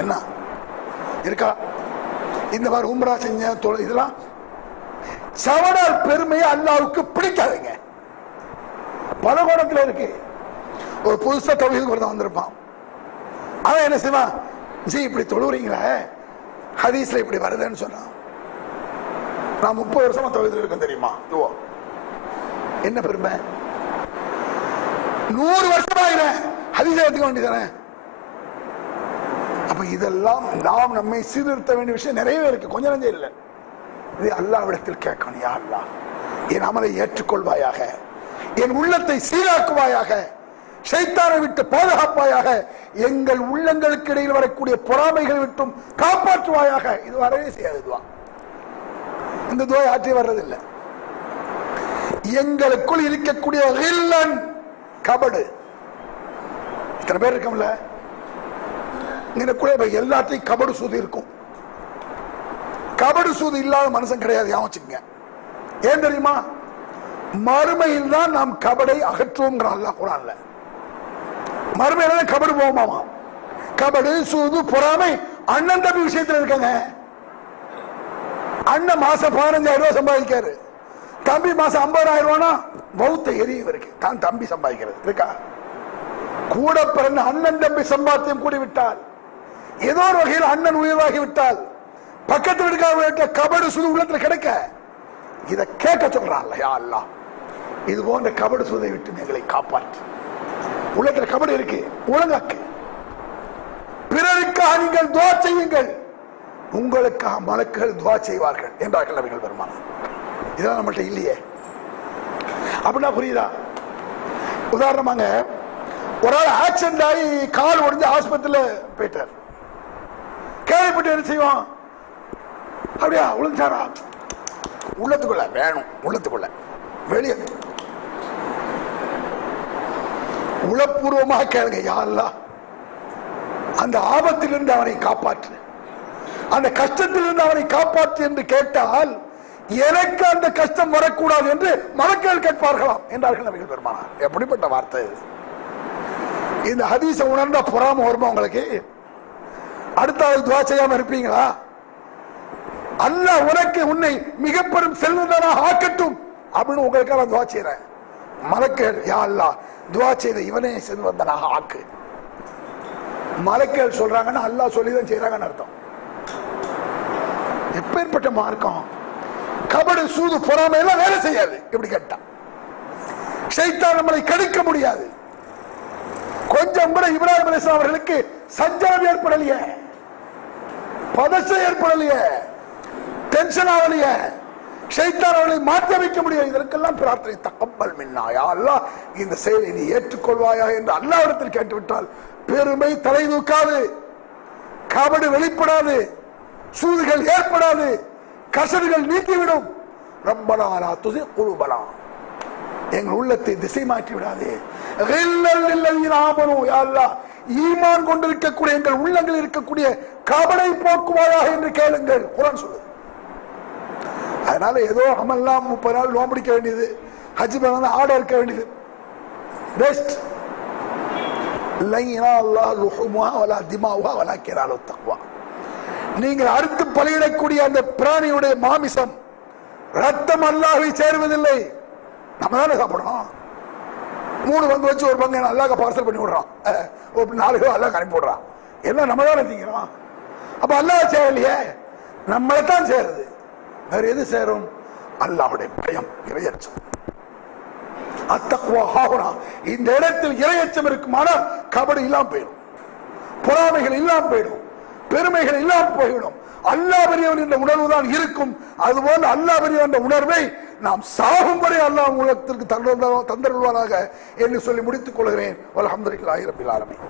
என்ன இருக்கா? இந்த மாதிரி உம்ரா செஞ்ச இதெல்லாம் சவடால் பெருமையை அல்லாஹ்வுக்கு பிடிக்காதுங்க. பல கோணத்துல இருக்கு. ஒரு புதுசா தௌஹீதுக்கு ஒருத்தன் வந்திருப்பான். அவன் என்ன செய்வான்? ஜி இப்படி தொழுறீங்களா, ஹதீஸ்ல இப்படி வருதுன்னு சொன்னான். நான் 30 வருஷமா தௌஹீதுல இருக்கேன் தெரியுமா? என்ன பெருமை? 100 வருஷமா ஹதீஸை எடுத்துக்க வேண்டியதானே. அப்ப இதெல்லாம் நாம் நம்மை சீர்திருத்த வேண்டிய விஷயம் நிறையவே இருக்கு, கொஞ்சம் நஞ்சம் இல்லை. இது அல்லாஹ்விடத்தில் கேட்கணும். யா அல்லாஹ், என் அமலை ஏற்றுக்கொள்வாயாக, என் உள்ளத்தை சீராக்குவாயாக, ஷைத்தானை விட்டு பாதுகாப்பாயாக, எங்கள் உள்ளங்களுக்கு இடையில் வரக்கூடிய பொறாமைகள் விட்டும் காப்பாற்றுவாயாக. இது வரவே செய்யாது துவா. இந்த துவா ஆற்றி வர்றதில்லை. எங்களுக்குள் இருக்கக்கூடிய கில்லன், கபடு, இத்தனை பேர் இருக்கோம்ல, கூட எல்லாத்தையும் கபடு சூது இருக்கும். கபடு சூது இல்லாத மனுஷன் கிடையாது. யோசிச்சுங்க. ஏன் தெரியுமா? மறுமையில் தான் நாம் கபடை அகற்றுவோம். அல்லாஹ் குர்ஆன்ல மறுமையில கபடு போவோமாமா. கபடு சூது பொறாமை அண்ணன் தம்பி விஷயத்துல இருக்காங்க. அண்ணன் மாசம் 15,000 ரூபாய் சம்பாதிக்காரு, தம்பி மாசம் 50,000 ரூபாய்னா பௌத்த எரியும் இருக்கு. தான் தம்பி சம்பாதிக்கிறது இருக்கா? கூட பிறந்த அண்ணன் தம்பி சம்பாத்தியம் கூடி விட்டால், ஏதோ ஒரு வகையில் அண்ணன் உயர்வாகி விட்டால், பக்கத்து வீட்டுக்காக கபடு சூது உள்ளத்துல கிடைக்க இதை கேட்க சொல்றான். யா அல்லாஹ், இது போன்ற கபடு சூதை விட்டு எங்களை காப்பாற்று. உள்ளத்துல கபடு இருக்கு, ஒழுங்காக்கு. பிறருக்காக நீங்கள் துஆ செய்யுங்கள், உங்களுக்காக மலக்குகள் துஆ செய்வார்கள் என்றார்கள் நபிகள் பெருமானார். இதெல்லாம் நம்மள்ட்ட இல்லையே. அப்படின்னா புரியுதா? உதாரணமாக ஒரு ஆள் ஆக்சிடென்ட் ஆகி கால் உடைஞ்சு ஆஸ்பத்திரியில் போயிட்டார். கேள்விப்பட்டு என்ன செய்வான்? அப்படியா விழுந்தாரா? உள்ளத்துக்குள்ள வேணும், உள்ளத்துக்குள்ள வெளியே உளப்பூர்வமாக கேளுங்க. யா அல்லாஹ், அந்த ஆபத்திலிருந்து அவனை காப்பாற்று, அந்த கஷ்டத்திலிருந்து அவனை காப்பாற்று என்று கேட்டால் எனக்கு அந்த கஷ்டம் வரக்கூடாது என்று மலக்குகள் கேட்பார்களாம் என்றார்கள் நபிகள் பெருமானார். எப்படிப்பட்ட வார்த்தை இது! இந்த ஹதீஸை உணர்ந்தா பொறாம வருமா உங்களுக்கு? அடுத்த ஆள் துஆ செய்யாம இருப்பீங்களா? அல்லாஹ் உனக்கு உன்னை மிக பெரும் செல்வந்தனாக ஆக்கட்டும் அப்படின்னு உங்களுக்காக துஆ செய்றேன். மலக்குகள் யா அல்லாஹ், துஆ செய்த இவனே செல்வந்தனாக ஆக்கு. மலக்குகள் சொல்றாங்கன்னா அல்லாஹ் சொல்லிதான் செய்யறாங்கன்னு அர்த்தம். எப்பேற்பட்ட மார்க்கம்! கபடு சூது பொறாமை எல்லாம் வேலை செய்யாது. எப்படி கேட்டா ஷைத்தான் நம்மளை கெடுக்க முடியாது. கொஞ்சம் கூட இப்ராஹிம் அலைஹிஸ்ஸலாம் அவர்களுக்கு சஞ்சலம் ஏற்படலையே, பதற்றம் ஏற்படலையே, டென்ஷன் ஆகலையே, ஷைத்தான் அவர்களை மாற்ற வைக்க முடியாது. இதற்கெல்லாம் பிரார்த்தனை, தக்கபல் மின்னா யா அல்லாஹ், இந்த செயலை நீ ஏற்றுக்கொள்வாயா என்று அல்லாஹ்விடத்தில் கேட்டுவிட்டால் பெருமை தலை தூக்காது, கபடு வெளிப்படாது, சூதுகள் ஏற்படாது, கசடுகள் நீக்கிவிடும். ரப்பனா லா துஸிக் குலூபனா, எங்கள் உள்ளத்தை திசை மாற்றி விடாதே. ஈமான் கொண்டிருக்கக்கூடிய எங்கள் உள்ளங்களில் இருக்கக்கூடிய கபடை போக்குவாயாக என்று கேளுங்கள் குர்ஆன் சொல்லுது. அதனால ஏதோ அமல்லாம் 30 நாள் நோம்பிடிக்க வேண்டியது, ஹஜ் பண்ணா ஆட இருக்க வேண்டியது பெஸ்ட். நீங்கள் அறுத்து பலியிடக்கூடிய அந்த பிராணியுடைய மாமிசம் ரத்தம் அல்லாஹ்வை சேருவதில்லை. நம்ம தானே சாப்பிடணும். 3 பங்கு வச்சு ஒரு பங்கு அல்லாஹ் பார்சல் பண்ணி விடுறான், 4 கிலோ அல்லாஹ் அனுப்பி விடுறான். எல்லாம் நம்ம தானே திங்கிறோம். அப்ப அல்லாஹ் சேரலையே, நம்மளைத்தான் சேருது. வேற எது சேரும்? அல்லாஹ்வுடைய பயம், இறையச்சம். அத்தக்வா ஹாஹுனா, இந்த இடத்தில் இறையச்சம் இருக்குமானால் கபடி இல்லாம போயிடும், பொறாமைகள் இல்லாம போயிடும், பெருமைகள் இல்லாம போய்விடும். அல்லாஹ் பெரியவன் என்ற உணர்வு தான் இருக்கும். அதுபோல் அல்லாஹ் பெரியவன் என்ற உணர்வை நாம் சாகும் வரை அல்லாஹ் உலகத்திற்கு தந்தருள்வாராக என்று சொல்லி முடித்துக் கொள்கிறேன். அல்ஹம்துலில்லாஹி ரப்பில் ஆலமீன்.